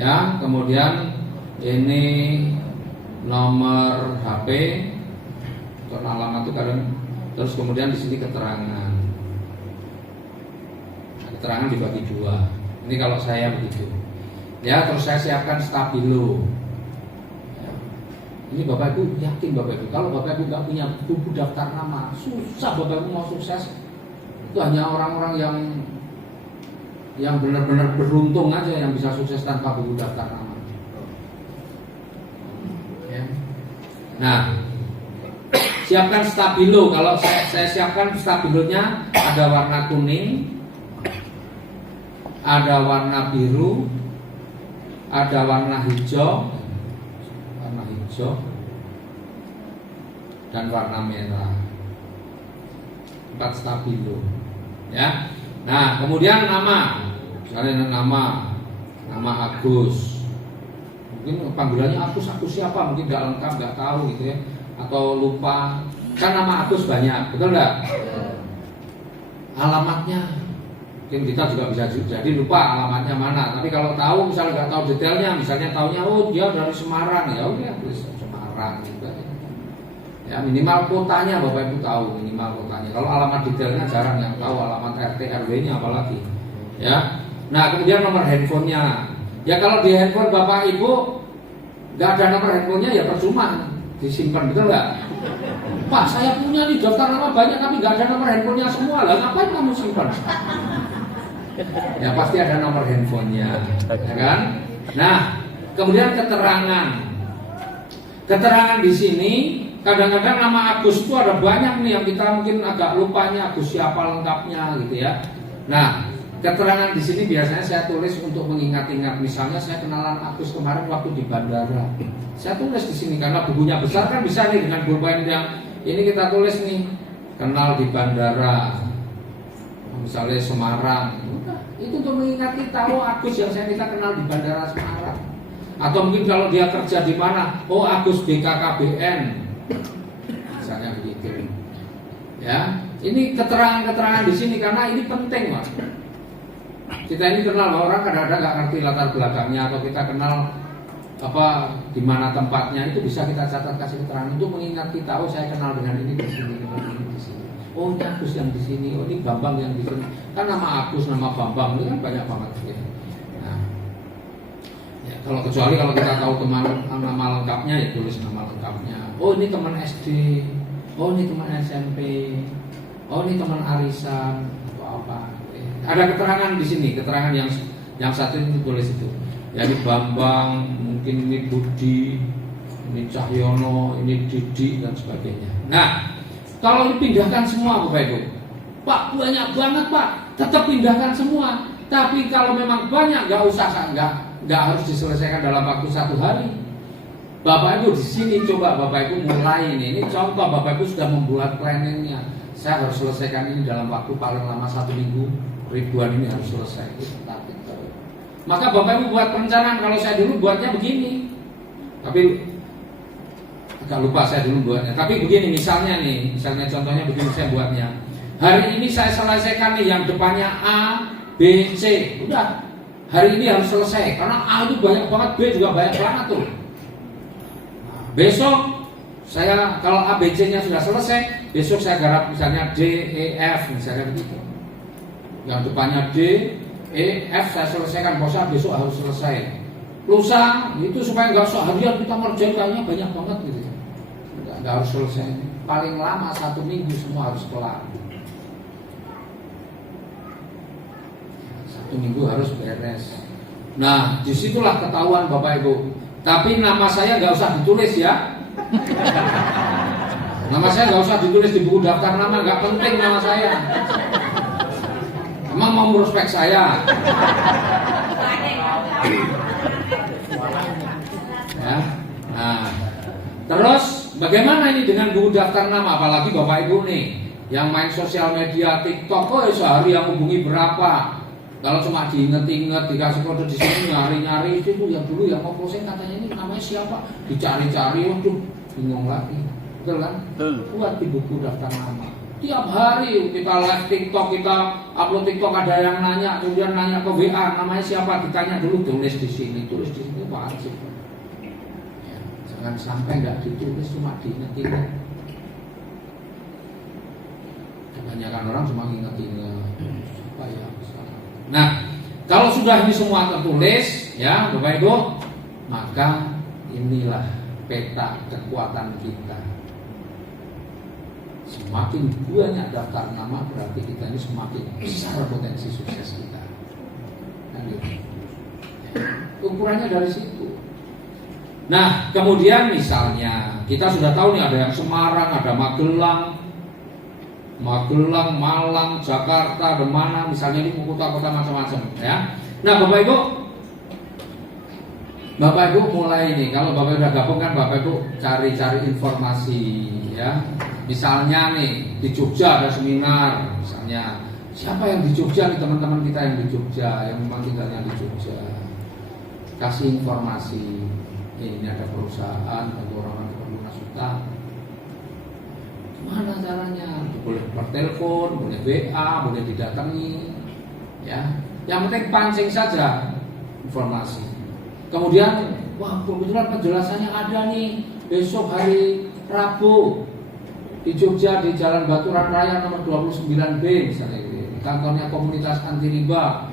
ya, kemudian ini nomor HP, atau alamat itu kadang, terus kemudian di sini keterangan. Keterangan dibagi dua. Ini kalau saya begitu. Ya, terus saya siapkan stabilo. Ini Bapak Ibu yakin Bapak Ibu, kalau Bapak Ibu nggak punya buku daftar nama, susah Bapak Ibu mau sukses. Itu hanya orang-orang yang benar-benar beruntung aja yang bisa sukses tanpa buku daftar nama. Ya. Nah, siapkan stabilo. Kalau saya siapkan stabilonya ada warna kuning, ada warna biru, ada warna hijau, dan warna merah. 4 stabilo, ya. Nah, kemudian nama, misalnya nama Agus. Mungkin panggilannya Agus siapa? Mungkin nggak lengkap, nggak tahu gitu ya, atau lupa. Kan nama Agus banyak, betul nggak? Alamatnya, mungkin kita juga bisa jadi lupa alamatnya mana. Tapi kalau tahu, misalnya nggak tahu detailnya, misalnya taunya oh dia dari Semarang, ya udah Semarang juga. Ya minimal kotanya Bapak Ibu tahu, minimal kotanya. Kalau alamat detailnya jarang yang tahu, alamat RT RW-nya apalagi. Ya. Nah, kemudian nomor handphonenya. Ya kalau di handphone Bapak Ibu nggak ada nomor handphonenya ya percuma disimpan, betul nggak? Pak, saya punya nih daftar nama banyak tapi nggak ada nomor handphonenya semua. Lah ngapain kamu simpan? Ya pasti ada nomor handphonenya, ya kan? Nah, kemudian keterangan. Keterangan di sini kadang-kadang nama Agus itu ada banyak nih yang kita mungkin agak lupanya Agus siapa lengkapnya gitu ya. Nah, keterangan di sini biasanya saya tulis untuk mengingat-ingat. Misalnya saya kenalan Agus kemarin waktu di bandara. Saya tulis di sini karena bukunya besar kan bisa nih dengan pulpen yang ini kita tulis nih, kenal di bandara. Misalnya Semarang. Itu untuk mengingat kita, oh Agus yang saya minta kenal di bandara Semarang. Atau mungkin kalau dia kerja di mana, oh Agus BKKBN. Misalnya begitu. Ya, ini keterangan-keterangan di sini karena ini penting, Mas. Kita ini kenal orang kadang-kadang nggak ngerti latar belakangnya atau kita kenal apa di mana tempatnya, itu bisa kita catat kasih keterangan untuk mengingat kita, oh saya kenal dengan ini di sini, dengan ini di sini. Oh ini Agus yang di sini, oh ini Bambang yang di sini. Kan nama Agus, nama Bambang itu kan banyak banget ya. Nah, ya, kalau kecuali kalau kita tahu teman nama lengkapnya ya tulis nama lengkapnya. Oh ini teman SD, oh ini teman SMP, oh ini teman arisan atau apa. Ada keterangan di sini, keterangan yang satu itu tulis itu. Ya ini Bambang, mungkin ini Budi, ini Cahyono, ini Didi dan sebagainya. Nah, kalau dipindahkan semua Bapak Ibu, Pak banyak banget Pak, tetap pindahkan semua. Tapi kalau memang banyak, nggak usah, nggak harus diselesaikan dalam waktu 1 hari. Bapak Ibu di sini coba Bapak Ibu mulai ini contoh Bapak Ibu sudah membuat planningnya. Saya harus selesaikan ini dalam waktu paling lama 1 minggu. Ribuan ini harus selesai. Maka Bapak Ibu buat perencanaan. Kalau saya dulu buatnya begini, tapi agak lupa saya dulu buatnya. Tapi begini misalnya contohnya begini saya buatnya. Hari ini saya selesaikan nih yang depannya A, B, C. Udah, hari ini harus selesai. Karena A itu banyak banget, B juga banyak banget tuh. Besok saya kalau A, B, C-nya sudah selesai, besok saya garap misalnya D, E, F misalnya begitu. Yang depannya D, E, F saya selesaikan, bosan besok harus selesai. Lusa itu supaya nggak seharian kita ngerjain kayaknya banyak banget gitu. Nggak harus selesai. Paling lama 1 minggu semua harus kelar. 1 minggu harus beres. Nah disitulah ketahuan Bapak Ibu. Tapi nama saya nggak usah ditulis ya. Nama saya nggak usah ditulis di buku daftar nama, nggak penting nama saya. Emang mau meruspek saya? Ya. Nah, terus bagaimana ini dengan buku daftar nama? Apalagi Bapak Ibu nih yang main sosial media TikTok, oh sehari yang hubungi berapa? Kalau cuma diinget-inget, dikasih kode di sini nyari-nyari itu yang dulu yang mau posting katanya ini namanya siapa? Dicari-cari, waduh, bingung lagi. Betul kan? Buat di buku daftar nama. Tiap hari kita live TikTok, kita upload TikTok, ada yang nanya, kemudian nanya ke WA, namanya siapa, ditanya dulu, tulis di sini wajib. Ya, jangan sampai nggak ditulis, cuma diinget-inget. Kebanyakan orang cuma inget-inget. Apa ya? Nah, kalau sudah ini semua tertulis, ya Bapak Ibu, maka inilah peta kekuatan kita. Semakin banyak daftar nama berarti kita ini semakin besar potensi sukses kita. Nah, gitu. Ukurannya dari situ. Nah, kemudian misalnya kita sudah tahu nih ada yang Semarang, ada Magelang, Malang, Jakarta, dan mana misalnya ini kota-kota macam-macam ya. Nah, Bapak Ibu mulai nih. Kalau Bapak Ibu udah gabung kan Bapak Ibu cari-cari informasi ya. Misalnya nih di Jogja ada seminar, misalnya siapa yang di Jogja nih teman-teman kita yang di Jogja, yang memang tinggalnya di Jogja, kasih informasi. Ini ada perusahaan, ada orang yang perlu masukan. Gimana caranya? Boleh per telepon, boleh WA, boleh didatangi, ya. Yang penting pancing saja informasi. Kemudian, wah kebetulan penjelasannya ada nih besok hari Rabu. Di Jogja di Jalan Baturan Raya nomor 29B misalnya gitu. Kantornya komunitas anti riba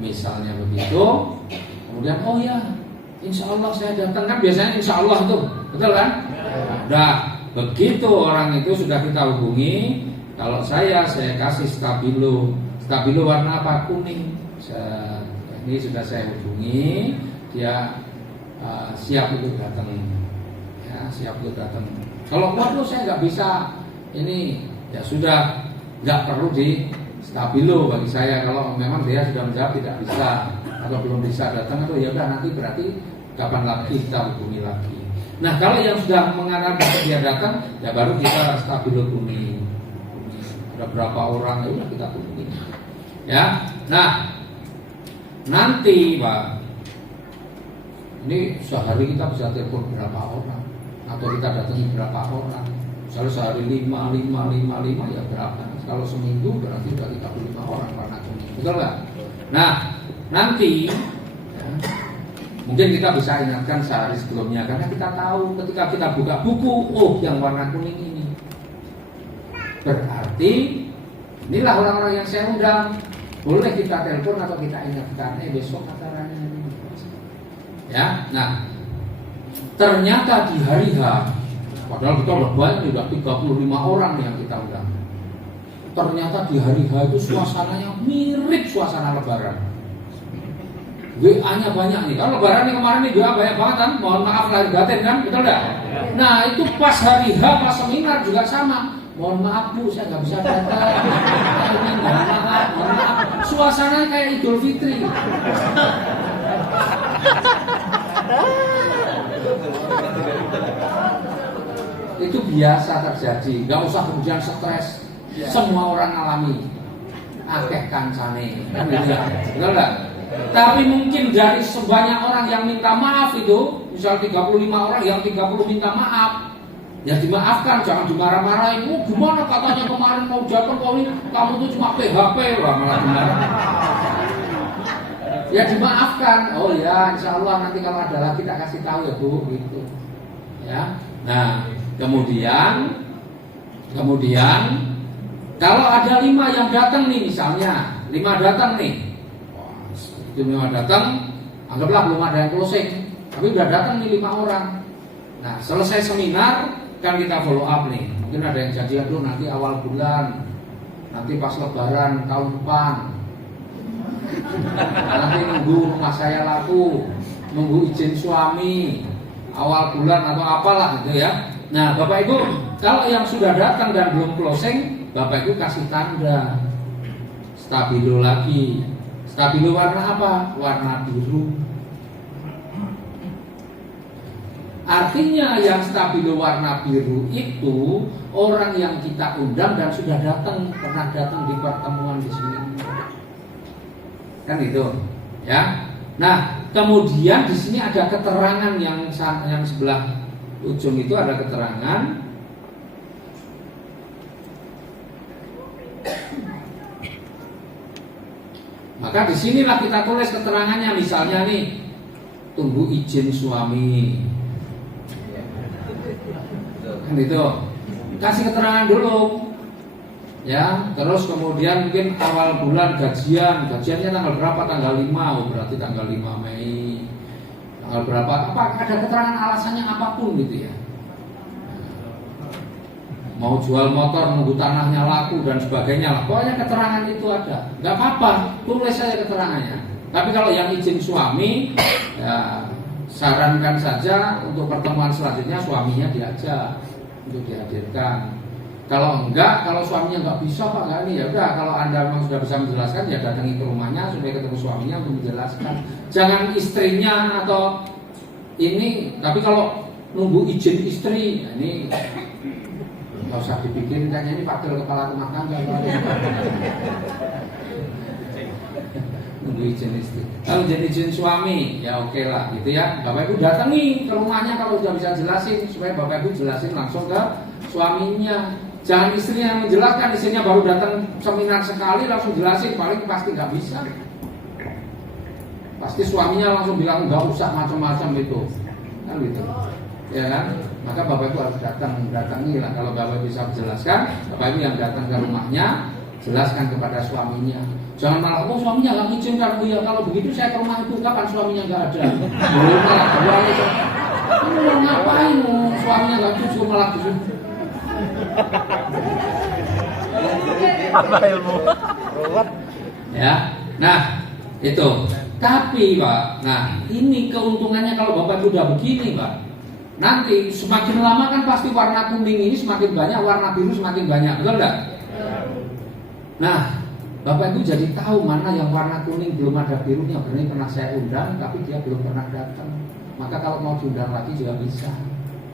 misalnya begitu. Kemudian oh ya insya Allah saya datang, kan biasanya insya Allah tuh, betul kan? Nah begitu orang itu sudah kita hubungi, kalau saya kasih stabilo warna apa? Kuning. Ini sudah saya hubungi, dia siap untuk datang, ya siap untuk datang. Kalau waduh saya nggak bisa ini, ya sudah nggak perlu di stabilo bagi saya. Kalau memang dia sudah menjawab tidak bisa atau belum bisa datang, atau ya udah nanti berarti kapan lagi kita hubungi lagi. Nah kalau yang sudah mengatakan dia datang, ya baru kita stabilo hubungi. Ada berapa orang, ya udah kita hubungi. Ya, nah nanti Pak, ini sehari kita bisa telepon berapa orang, atau kita datangi berapa orang. Misalnya sehari 5 ya berapa? Kalau seminggu berarti udah 35 orang warna kuning, betul nggak? Nah nanti ya, mungkin kita bisa ingatkan sehari sebelumnya, karena kita tahu ketika kita buka buku, oh yang warna kuning ini, berarti inilah orang-orang yang saya undang. Boleh kita telepon atau kita ingatkan, besok acaranya ini. Ya, nah ternyata di hari H, padahal kita udah banyak, udah 35 orang yang kita undang. Ternyata di hari H itu suasananya mirip suasana Lebaran. WA-nya banyak nih. Kalau Lebaran nih kemarin nih WA banyak banget kan. Mohon maaf lahir batin kan, betul nggak? Nah itu pas hari H, pas seminar juga sama. Mohon maaf Bu, saya nggak bisa datang. Mohon maaf. Suasananya kayak Idul Fitri. Itu biasa terjadi. Nggak usah kemudian stres. Semua orang alami. Akeh kancane, kan gitu ya. Betul nggak? Tapi mungkin dari sebanyak orang yang minta maaf itu, misal 35 orang yang 30 minta maaf, ya dimaafkan, jangan dimarah-marahin. Oh gimana katanya kemarin mau datang kau ini, kamu tuh cuma PHP, wah malah dimarah. Ya dimaafkan. Oh ya, insya Allah nanti kalau ada lagi kita kasih tahu ya Bu, gitu. Ya. Nah kemudian kalau ada 5 yang datang nih, misalnya 5 datang nih, itu 5 datang, anggaplah belum ada yang closing, tapi udah datang nih 5 orang. Nah selesai seminar kan kita follow up nih. Mungkin ada yang janjian dulu nanti awal bulan, nanti pas Lebaran tahun depan, nanti nunggu rumah saya laku, nunggu izin suami awal bulan atau apalah gitu ya. Nah Bapak Ibu, kalau yang sudah datang dan belum closing, Bapak Ibu kasih tanda stabilo lagi. Stabilo warna apa? Warna biru. Artinya yang stabilo warna biru itu orang yang kita undang dan sudah datang, pernah datang di pertemuan di sini. Kan itu, ya. Nah, kemudian di sini ada keterangan yang sebelah ujung itu ada keterangan. Maka disinilah kita tulis keterangannya, misalnya nih, tunggu izin suami. Kan itu, kasih keterangan dulu. Ya, terus kemudian mungkin awal bulan gajiannya tanggal berapa? Tanggal 5, oh berarti tanggal 5 Mei. Tanggal berapa? Apa ada keterangan alasannya apapun gitu ya. Mau jual motor, nunggu tanahnya laku dan sebagainya lah. Pokoknya keterangan itu ada. Gak apa-apa, tulis saja keterangannya. Tapi kalau yang izin suami, ya sarankan saja untuk pertemuan selanjutnya suaminya diajak untuk dihadirkan. Kalau enggak, kalau suaminya nggak bisa Pak, nggak ini ya udah. Kalau Anda memang sudah bisa menjelaskan, ya datangi ke rumahnya supaya ketemu suaminya untuk menjelaskan. Jangan istrinya atau ini. Tapi kalau nunggu izin istri, ini nggak usah dibikin, kayaknya ini wakil kepala rumah tangga. Nunggu izin istri. Kalau izin suami, ya oke lah, gitu ya. Bapak Ibu datangi ke rumahnya kalau sudah bisa jelasin, supaya Bapak Ibu jelasin langsung ke suaminya. Jangan istrinya yang menjelaskan, istrinya baru datang seminar sekali langsung jelasin, paling pasti nggak bisa. Pasti suaminya langsung bilang nggak usah macam-macam itu, kan gitu. Ya kan? Maka Bapak Ibu harus datangi lah. Kalau Bapak bisa menjelaskan, Bapak Ibu yang datang ke rumahnya, jelaskan kepada suaminya. Jangan malah, oh suaminya nggak izinkan. Oh ya kalau begitu saya ke rumah Ibu, kapan suaminya nggak ada? Belum malah keluar itu. Mau ngapain? Suaminya nggak setuju malah gitu. Apa ilmu? Ya, nah itu. Tapi Pak, nah ini keuntungannya kalau Bapak Ibu udah begini Pak. Nanti semakin lama kan pasti warna kuning ini semakin banyak, warna biru semakin banyak, betul enggak? Nah, Bapak Ibu jadi tahu mana yang warna kuning belum ada birunya. Berarti pernah saya undang tapi dia belum pernah datang. Maka kalau mau diundang lagi juga bisa.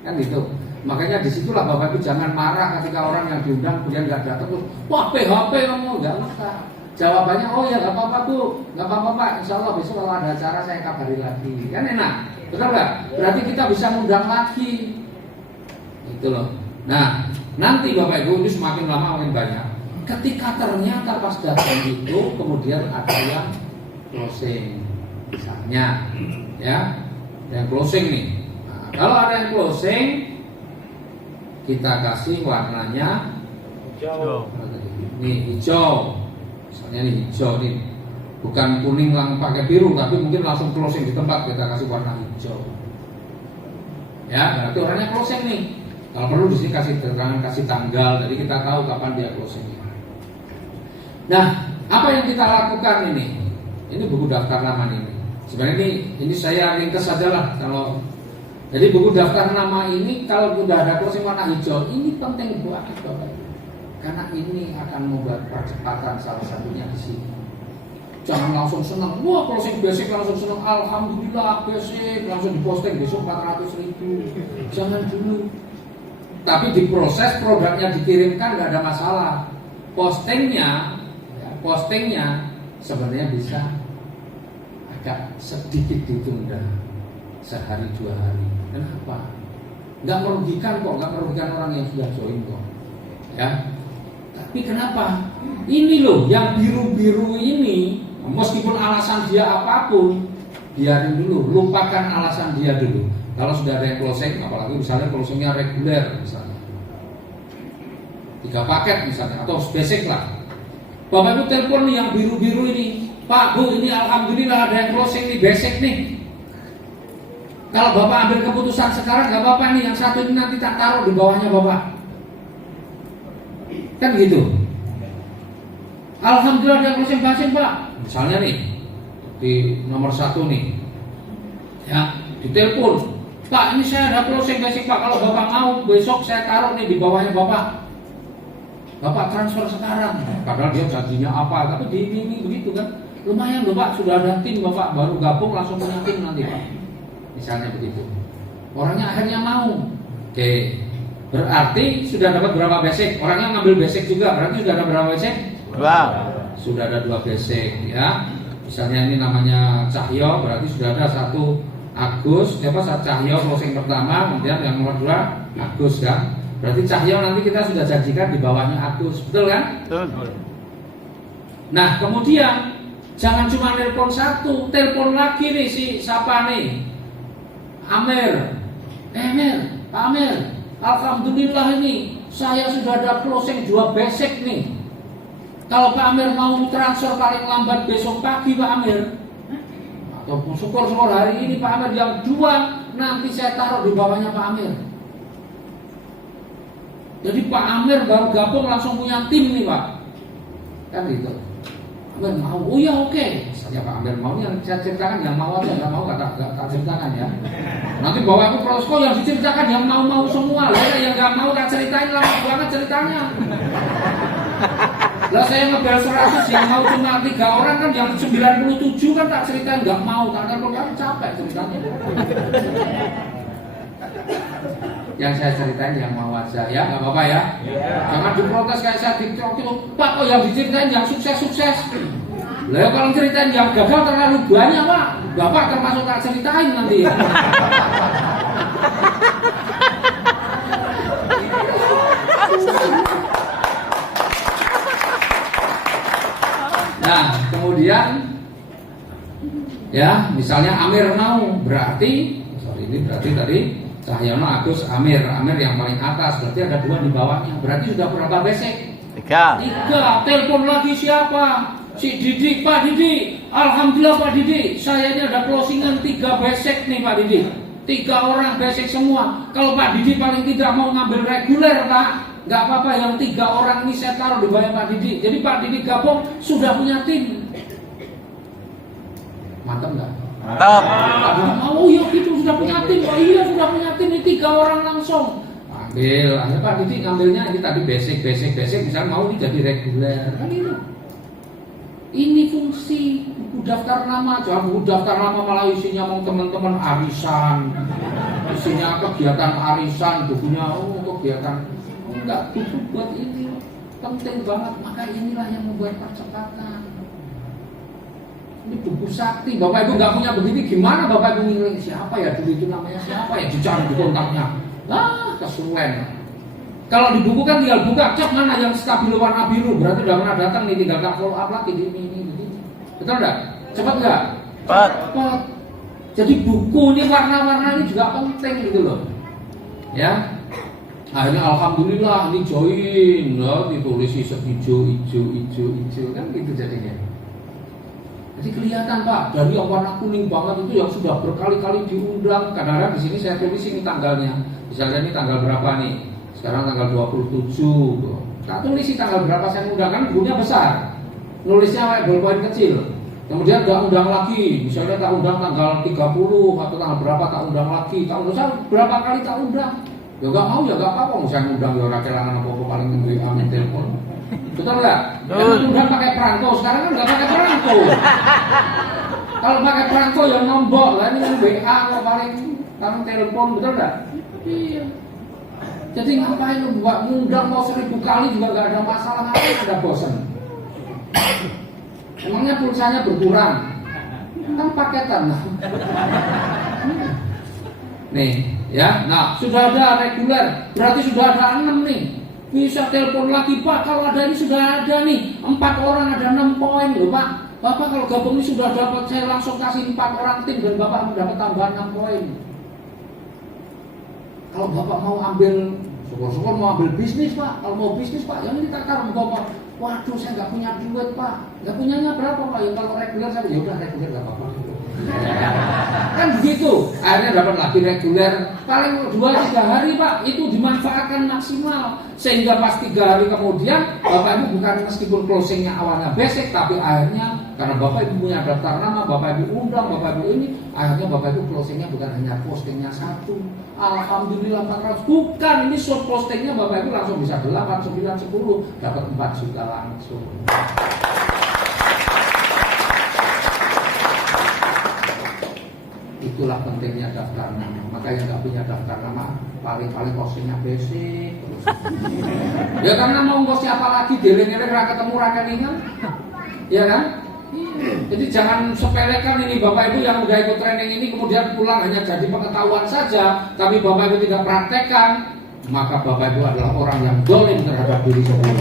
Kan gitu. Makanya disitulah Bapak Ibu jangan marah ketika orang yang diundang kemudian nggak datang terus wah PHP kamu, nggak usah. Jawabannya oh ya nggak apa-apa Bu, nggak apa-apa Pak. Insya Allah besok kalau ada acara saya kabari lagi. Kan enak, betul nggak? Berarti kita bisa undang lagi. Itu loh. Nah nanti Bapak Ibu ini semakin lama makin banyak. Ketika ternyata pas datang itu kemudian ada yang closing, misalnya, ya, yang closing nih. Nah, kalau ada yang closing, kita kasih warnanya hijau. Nih hijau, misalnya nih hijau nih, bukan kuning langsung pakai biru, tapi mungkin langsung closing di tempat kita kasih warna hijau. Ya, berarti orangnya closing nih. Kalau perlu di sini kasih keterangan, kasih tanggal, jadi kita tahu kapan dia closing. Nah, apa yang kita lakukan ini? Ini buku daftar nama ini. Sebenarnya ini saya ringkas saja lah. Kalau jadi buku daftar nama ini kalau sudah ada closing warna hijau, ini penting buat Bapak. Karena ini akan membuat percepatan salah satunya di sini. Jangan langsung senang, wah closing basic langsung senang, alhamdulillah basic langsung diposting besok 400.000. Jangan dulu. Tapi diproses produknya dikirimkan nggak ada masalah. Postingnya sebenarnya bisa agak sedikit ditunda sehari 2 hari. Kenapa? Nggak merugikan kok, nggak merugikan orang yang sudah join kok. Ya. Tapi kenapa? Ini loh yang biru-biru ini, meskipun alasan dia apapun, biarin dulu, lupakan alasan dia dulu. Kalau sudah ada yang closing, apalagi misalnya closingnya reguler misalnya 3 paket misalnya, atau basic lah. Bapak Ibu telepon nih yang biru-biru ini, Pak Bu ini alhamdulillah ada yang closing nih basic nih. Kalau Bapak ambil keputusan sekarang gak apa-apa nih, yang satu ini nanti tak taruh di bawahnya Bapak. Kan gitu. Alhamdulillah ada yang closing basic Pak. Misalnya nih di nomor 1 nih, ya ditelepon, Pak ini saya ada closing basic Pak, kalau Bapak mau besok saya taruh nih di bawahnya Bapak. Bapak transfer sekarang, padahal dia janjinya apa, tapi diiming begitu kan, lumayan loh Pak, sudah ada tim Bapak, baru gabung langsung punya tim nanti Pak. Misalnya begitu. Orangnya akhirnya mau. Oke, berarti sudah dapat berapa basic? Orangnya ngambil basic juga, berarti sudah ada berapa basic? 2. Sudah ada 2 basic ya. Misalnya ini namanya Cahyo, berarti sudah ada 1 Agus, Cahyo closing pertama, kemudian yang nomor 2 Agus kan. Berarti Cahyo nanti kita sudah janjikan di bawahnya Agus, betul kan? Betul. Nah kemudian jangan cuma telepon 1, telepon lagi nih si siapa nih? Amir. Pak Amir, alhamdulillah ini saya sudah ada closing 2 basic nih. Kalau Pak Amir mau transfer paling lambat besok pagi Pak Amir, atau syukur hari ini Pak Amir yang 2 nanti saya taruh di bawahnya Pak Amir. Jadi Pak Amir baru gabung langsung punya tim nih Pak. Kan gitu. Amir mau, oh ya oke. Misalnya Pak Amir mau, yang saya ceritakan yang mau aja, nggak mau tak ceritakan ya. Nanti bawa aku prosko yang diceritakan yang mau semua. Lah yang nggak mau tak ceritain, lama banget ceritanya. Lah saya ngebel 100 yang mau cuma 3 orang kan, yang 97 kan tak ceritain nggak mau, tak telepon kan capek ceritanya. Yang saya ceritain yang mau aja ya, nggak apa-apa ya. Jangan diprotes kayak saya dicok itu, Pak kok yang diceritain yang sukses. Lah kalau ceritain yang gagal terlalu banyak Pak, Bapak termasuk tak ceritain nanti ya. Nah kemudian ya misalnya Amir mau, berarti ini berarti tadi Cahyono, Agus, Amir yang paling atas, berarti ada 2 di bawahnya. Berarti sudah berapa basic? 3. Telepon lagi siapa? Si Didi, Pak Didi. Alhamdulillah Pak Didi, saya ini ada closingan 3 basic nih Pak Didi. 3 orang basic semua. Kalau Pak Didi paling tidak mau ngambil reguler Pak, nggak apa-apa, yang 3 orang ini saya taruh di bawah Pak Didi. Jadi Pak Didi gabung sudah punya tim. Mantap nggak? Mantap. Oh iya gitu sudah punya tim. Oh iya sudah punya tim, ini 3 orang langsung. Ambil, akhirnya Pak Didi ngambilnya ini tadi basic. Misalnya mau ini jadi reguler kan itu. Ini fungsi buku daftar nama. Jangan buku daftar nama malah isinya mau teman-teman arisan, isinya kegiatan arisan, bukunya kegiatan. Enggak, buku buat ini penting banget. Maka inilah yang membuat percepatan. Ini buku sakti. Bapak Ibu nggak punya begini, gimana Bapak Ibu ngiling siapa ya dulu itu namanya siapa ya, dicari di kontaknya. Kesuwen. Kalau di buku kan tinggal buka, cek mana yang stabilo warna biru, berarti udah pernah datang nih, tinggal tak follow up lagi ini. Betul nggak? Cepat nggak? Cepat. Jadi buku ini warna-warna ini juga penting gitu loh. Ya. Akhirnya alhamdulillah ini join, ditulis hijau kan gitu jadinya. Jadi kelihatan Pak, dari yang warna kuning banget itu yang sudah berkali-kali diundang. Kadang-kadang di sini saya tulis ini tanggalnya. Misalnya ini tanggal berapa nih? Sekarang tanggal 27. Tak tulis tanggal berapa saya undang, kan bukunya besar. Nulisnya kayak ballpoint kecil. Kemudian tak undang lagi. Misalnya tak undang tanggal 30 atau tanggal berapa tak undang lagi. Tak undang berapa kali tak undang. Ya enggak mau ya enggak apa-apa, saya undang ya ora kelangan apa-apa paling ngombe amin telepon. Betul nggak? Jangan udah pakai perangko. Sekarang kan nggak pakai perangko. Kalau pakai perangko yang nombok, lah ini kan WA kok paling telepon, betul nggak? Iya. Jadi ngapain lu buat ngundang mau 1000 kali juga nggak ada masalah, ngapain ada bosan? Emangnya pulsanya berkurang? Kan paketan. Nih, ya. Nah, sudah ada reguler, berarti sudah ada 6 nih. Bisa telepon lagi Pak, kalau ada ini sudah ada nih 4 orang ada 6 poin loh Pak. Bapak kalau gabung ini sudah dapat, saya langsung kasih 4 orang tim dan Bapak mendapat tambahan 6 poin. Kalau Bapak mau ambil, syukur-syukur mau ambil bisnis Pak. Kalau mau bisnis Pak, yang ini tak taruh Bapak. Waduh saya nggak punya duit Pak. Nggak punyanya berapa Pak? Ya kalau reguler saya ya udah reguler nggak apa-apa. Kan begitu. Akhirnya dapat lagi reguler. Paling 2-3 hari Pak, itu dimanfaatkan maksimal. Sehingga pas 3 hari kemudian Bapak Ibu bukan meskipun closingnya awalnya basic, tapi akhirnya karena Bapak Ibu punya daftar nama, Bapak Ibu undang, Bapak Ibu ini, akhirnya Bapak Ibu closingnya bukan hanya postingnya 1. Alhamdulillah 400. Bukan, ini short postingnya Bapak Ibu langsung bisa 8, 9, 10, dapat 4 juta langsung. Itulah pentingnya daftar nama. Maka yang nggak punya daftar nama paling-paling postingnya basic terus. Ya karena mau ngos siapa lagi deleng-deleng ra ketemu ra kelingan. Ya kan? Jadi jangan sepelekan ini Bapak Ibu yang udah ikut training ini kemudian pulang hanya jadi pengetahuan saja, tapi Bapak Ibu tidak praktekkan, maka Bapak Ibu adalah orang yang zalim terhadap diri sendiri.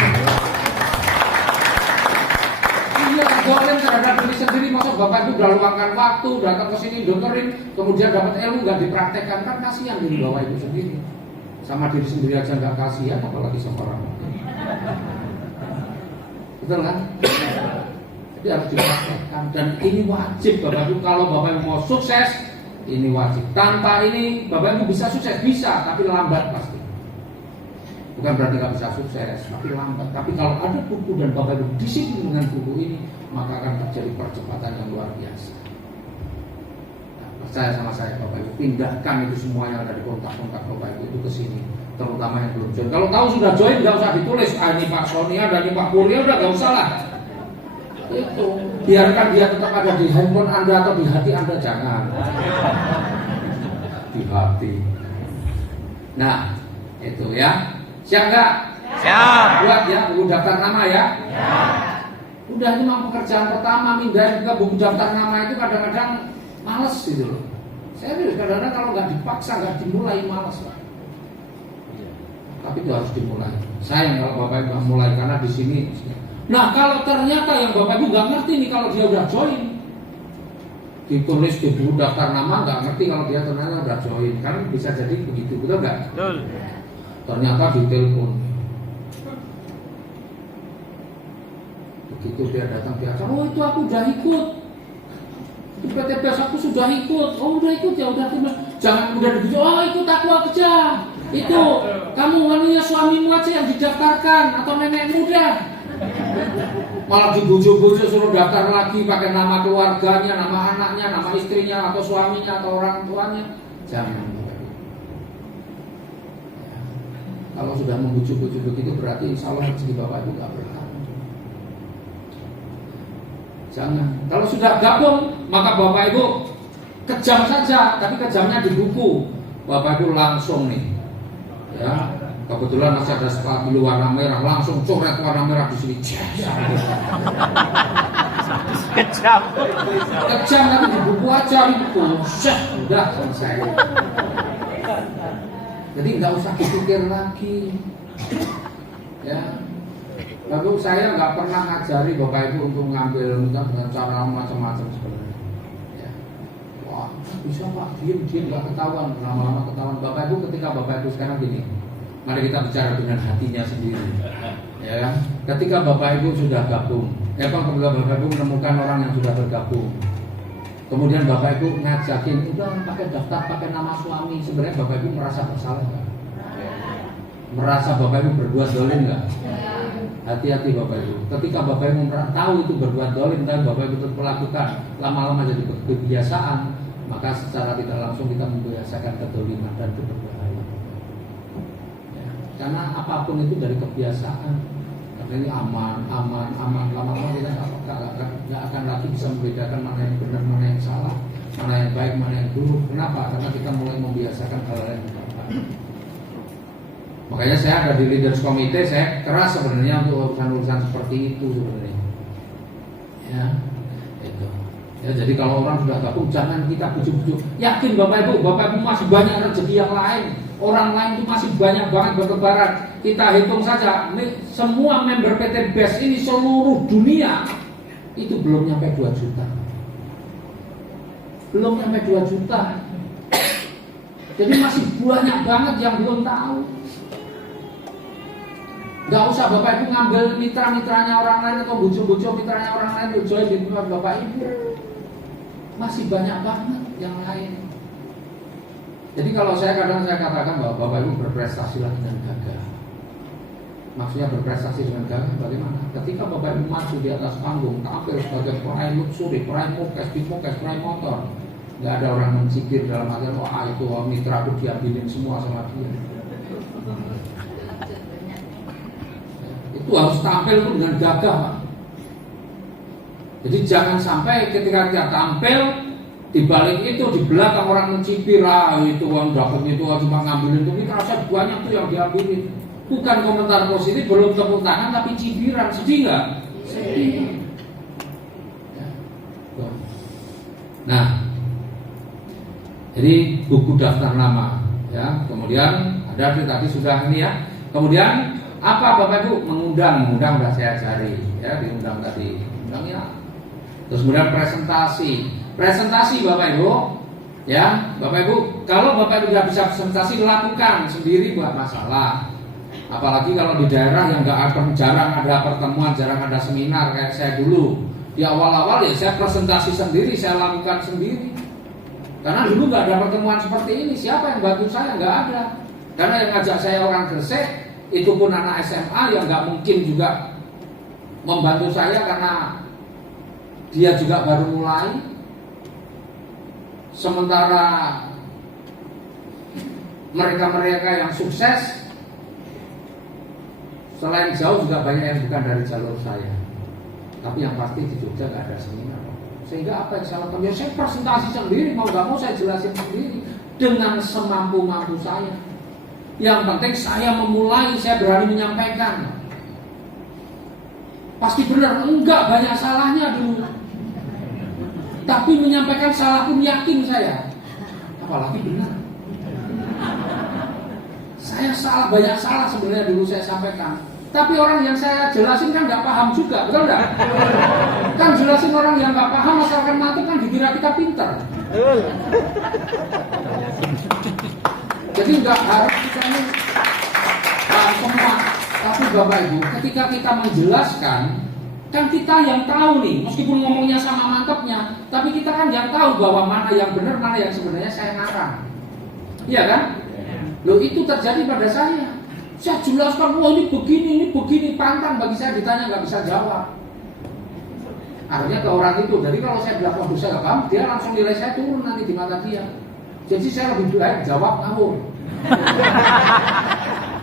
Zalim terhadap diri sendiri, masa Bapak Ibu udah luangkan waktu datang ke sini dengerin, kemudian dapat ilmu nggak dipraktekkan, kan kasihan diri Bapak Ibu sendiri. Sama diri sendiri aja nggak kasihan, apalagi sama orang. Betul kan? Jadi harus dipraktekkan dan ini wajib Bapak Ibu. Kalau Bapak Ibu mau sukses, ini wajib. Tanpa ini Bapak Ibu bisa sukses, bisa, tapi lambat pasti. Bukan berarti nggak bisa sukses, tapi lambat. Tapi kalau ada buku dan Bapak Ibu disiplin dengan buku ini, maka akan terjadi percepatan yang luar biasa. Nah, percaya sama saya Bapak Ibu, pindahkan itu semua yang ada di kontak-kontak Bapak Ibu itu ke sini, terutama yang belum join. Kalau tahu sudah join, nggak usah ditulis. Ini Pak Sonia dan ini Pak Purya, udah nggak usah lah. Itu biarkan dia tetap ada di handphone Anda atau di hati Anda, jangan di hati. Nah, itu ya. Siap nggak? Siap. Buat ya buku daftar nama ya. Udah ini memang pekerjaan pertama, mindahin ke buku daftar nama itu kadang-kadang males gitu loh. Serius, kadang-kadang kalau nggak dipaksa, nggak dimulai males lah. Tapi itu harus dimulai. Sayang kalau Bapak Ibu nggak mulai karena di sini. Nah kalau ternyata yang Bapak Ibu nggak ngerti nih kalau dia udah join, ditulis di buku daftar nama nggak ngerti kalau dia ternyata udah join, kan bisa jadi begitu, betul nggak? Betul. Ternyata ditelepon. Begitu dia datang dia bilang, oh itu aku udah ikut. Itu PTBS aku sudah ikut. Oh udah ikut ya udah. Jangan udah begitu. Oh ikut aku aja. Itu kamu anunya suamimu aja yang didaftarkan atau nenek muda. Malah dibujuk-bujuk suruh daftar lagi pakai nama keluarganya, nama anaknya, nama istrinya atau suaminya atau orang tuanya. Jangan. Kalau sudah membujuk-bujuk begitu berarti insya Allah rezeki Bapak Ibu nggak berkah. Jangan. Kalau sudah gabung, maka Bapak Ibu kejam saja, tapi kejamnya di buku. Bapak Ibu langsung nih, ya. Kebetulan masih ada sepatu warna merah, langsung coret warna merah di sini. Kejam. Kejam tapi di buku aja itu, udah selesai. Jadi nggak usah dipikir lagi, ya. Lalu saya nggak pernah ngajari Bapak Ibu untuk ngambil dengan cara macam-macam sebenarnya. Ya. Wah, bisa Pak, diam nggak ketahuan, lama-lama ketahuan. Bapak Ibu ketika Bapak Ibu sekarang gini, mari kita bicara dengan hatinya sendiri. Ya kan? Ketika Bapak Ibu sudah gabung, ketika Bapak Ibu menemukan orang yang sudah bergabung, kemudian Bapak Ibu ngajakin, udah pakai daftar, pakai nama suami, sebenarnya Bapak Ibu merasa bersalah nggak? Merasa Bapak Ibu berbuat dolim nggak? Hati-hati Bapak Ibu. Ketika Bapak Ibu tahu itu berbuat dolim, tapi Bapak Ibu tetap melakukan, lama-lama jadi kebiasaan, maka secara tidak langsung kita membiasakan kedoliman dan itu berbahaya. Ya, karena apapun itu dari kebiasaan. Karena ini aman. Lama-lama kita nggak akan lagi bisa membedakan mana yang benar, mana yang salah, mana yang baik, mana yang buruk. Kenapa? Karena kita mulai membiasakan hal-hal yang berbahaya. Makanya saya ada di leaders committee, saya keras sebenarnya untuk urusan-urusan seperti itu sebenarnya. Ya, itu. Ya, jadi kalau orang sudah gabung jangan kita bujuk-bujuk. Yakin Bapak Ibu masih banyak rezeki yang lain. Orang lain itu masih banyak banget bertebaran. Kita hitung saja, semua member PT BES ini seluruh dunia itu belum nyampe 2 juta. Belum nyampe 2 juta. Jadi masih banyak banget yang belum tahu. Gak usah Bapak Ibu ngambil mitra-mitranya orang lain atau bujuk-bujuk mitranya orang lain untuk join di tempat Bapak Ibu. Masih banyak banget yang lain. Jadi kalau saya katakan bahwa Bapak Ibu berprestasilah dengan gagah. Maksudnya berprestasi dengan gagah bagaimana? Ketika Bapak Ibu maju di atas panggung, tampil sebagai peraih luxury, peraih mukes, peraih motor, gak ada orang mencikir dalam hati, wah itu mitraku diambilin semua sama dia. Itu harus tampil dengan gagah, Pak. Jadi jangan sampai ketika kita tampil di balik itu, di belakang orang mencibir, itu orang dapat itu cuma ngambilin itu, kita rasa banyak tuh yang diambilin. Bukan komentar positif, belum tepuk tangan tapi cibiran, sedih nggak? Sedih. Nah, jadi buku daftar nama, ya. Kemudian ada tadi sudah ini ya. Kemudian apa Bapak Ibu mengundang udah saya cari ya, diundang tadi undangnya. Terus kemudian presentasi Bapak Ibu ya. Bapak Ibu kalau Bapak Ibu tidak bisa presentasi lakukan sendiri, buat masalah. Apalagi kalau di daerah yang jarang ada pertemuan, jarang ada seminar kayak saya dulu. Di awal-awal ya saya presentasi sendiri, saya lakukan sendiri. Karena dulu nggak ada pertemuan seperti ini. Siapa yang bantu saya? Nggak ada. Karena yang ngajak saya orang Gresik, itu pun anak SMA yang nggak mungkin juga membantu saya karena dia juga baru mulai. Sementara mereka-mereka yang sukses selain jauh juga banyak yang bukan dari jalur saya. Tapi yang pasti di Jogja nggak ada seminar. Sehingga apa yang saya lakukan? Ya saya presentasi sendiri, mau nggak mau saya jelasin sendiri dengan semampu-mampu saya. Yang penting saya memulai, saya berani menyampaikan. Pasti benar, enggak banyak salahnya dulu. Tapi menyampaikan salah pun yakin saya. Apalagi benar. Saya salah, banyak salah sebenarnya dulu saya sampaikan. Tapi orang yang saya jelasin kan nggak paham juga, betul nggak? Kan jelasin orang yang nggak paham asalkan mantap kan dikira kita pintar. Jadi nggak harus kita ini semua. Tapi Bapak Ibu, ketika kita menjelaskan, kan kita yang tahu nih, meskipun ngomongnya sama mantapnya, tapi kita kan yang tahu bahwa mana yang benar, mana yang sebenarnya saya ngarang. Iya kan? Loh itu terjadi pada saya. Saya jelaskan, wah ini begini, pantang bagi saya ditanya nggak bisa jawab. Akhirnya ke orang itu, jadi kalau saya bilang waduh saya nggak paham, dia langsung nilai saya turun nanti di mata dia. Jadi saya lebih baik jawab ngawur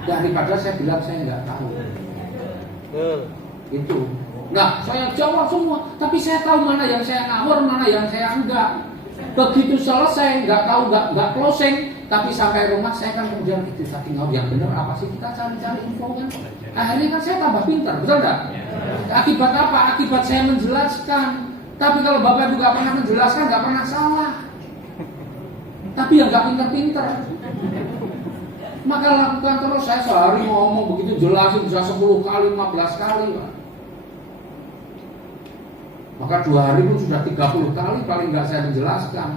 daripada saya bilang saya nggak tahu. Itu Nah, saya jawab semua, tapi saya tahu mana yang saya ngawur, mana yang saya enggak. Begitu selesai, nggak tahu, nggak closing, tapi sampai rumah saya kan kemudian itu saking ngawur yang benar apa sih, kita cari-cari info kan. Akhirnya kan saya tambah pintar, betul nggak? Akibat apa? Akibat saya menjelaskan. Tapi kalau Bapak juga pernah menjelaskan, nggak pernah salah. Tapi yang nggak pintar-pintar. Maka lakukan terus. Saya sehari ngomong begitu jelasin bisa 10 kali, 15 kali, Pak. Maka 2 hari pun sudah 30 kali paling nggak saya menjelaskan.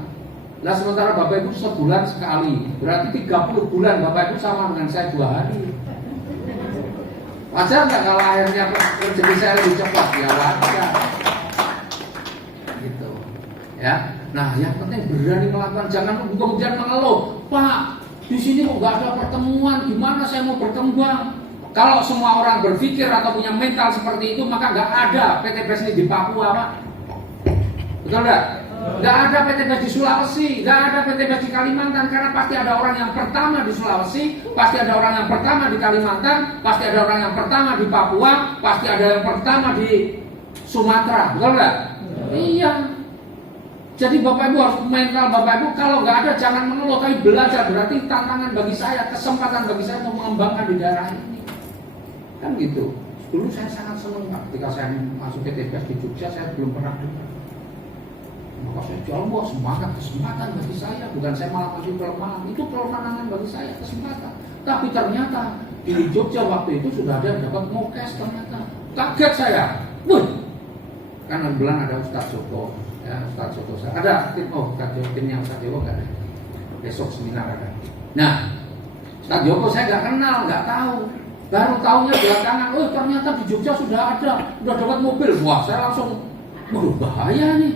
Nah sementara Bapak Ibu sebulan sekali, berarti 30 bulan Bapak Ibu sama dengan saya 2 hari. Wajar nggak kalau akhirnya rezeki saya lebih cepat? Ya wajar. Gitu. Ya. Nah yang penting berani melakukan, jangan kemudian mengeluh. Pak, di sini kok nggak ada pertemuan, gimana saya mau berkembang? Kalau semua orang berpikir atau punya mental seperti itu, maka nggak ada PTBS ini di Papua, Pak. Betul nggak? Nggak ada PTBS di Sulawesi, nggak ada PTBS di Kalimantan, karena pasti ada orang yang pertama di Sulawesi, pasti ada orang yang pertama di Kalimantan, pasti ada orang yang pertama di Papua, pasti ada yang pertama di Sumatera, betul nggak? Iya. Jadi Bapak Ibu harus mental Bapak Ibu, kalau nggak ada jangan mengeluh, tapi belajar. Berarti tantangan bagi saya, kesempatan bagi saya untuk mengembangkan di daerah ini. Kan gitu. Dulu saya sangat senang Pak, ketika saya masuk PTBS di Jogja, saya belum pernah dengar. Maka saya jual, wah semangat, kesempatan bagi saya. Bukan saya malah masuk kelemahan, itu kelemahan bagi saya, kesempatan. Tapi ternyata di Jogja waktu itu sudah ada yang dapat mokes ternyata. Kaget saya. Kan bilang ada Ustadz Joko, ya Ustadz Joko. Ada tim, timnya Ustadz Joko nggak ada. Besok seminar ada. Nah, Ustadz Joko saya nggak kenal, nggak tahu. Baru tahunya belakangan, oh ternyata di Jogja sudah ada, sudah dapat mobil. Wah, saya langsung, waduh bahaya nih.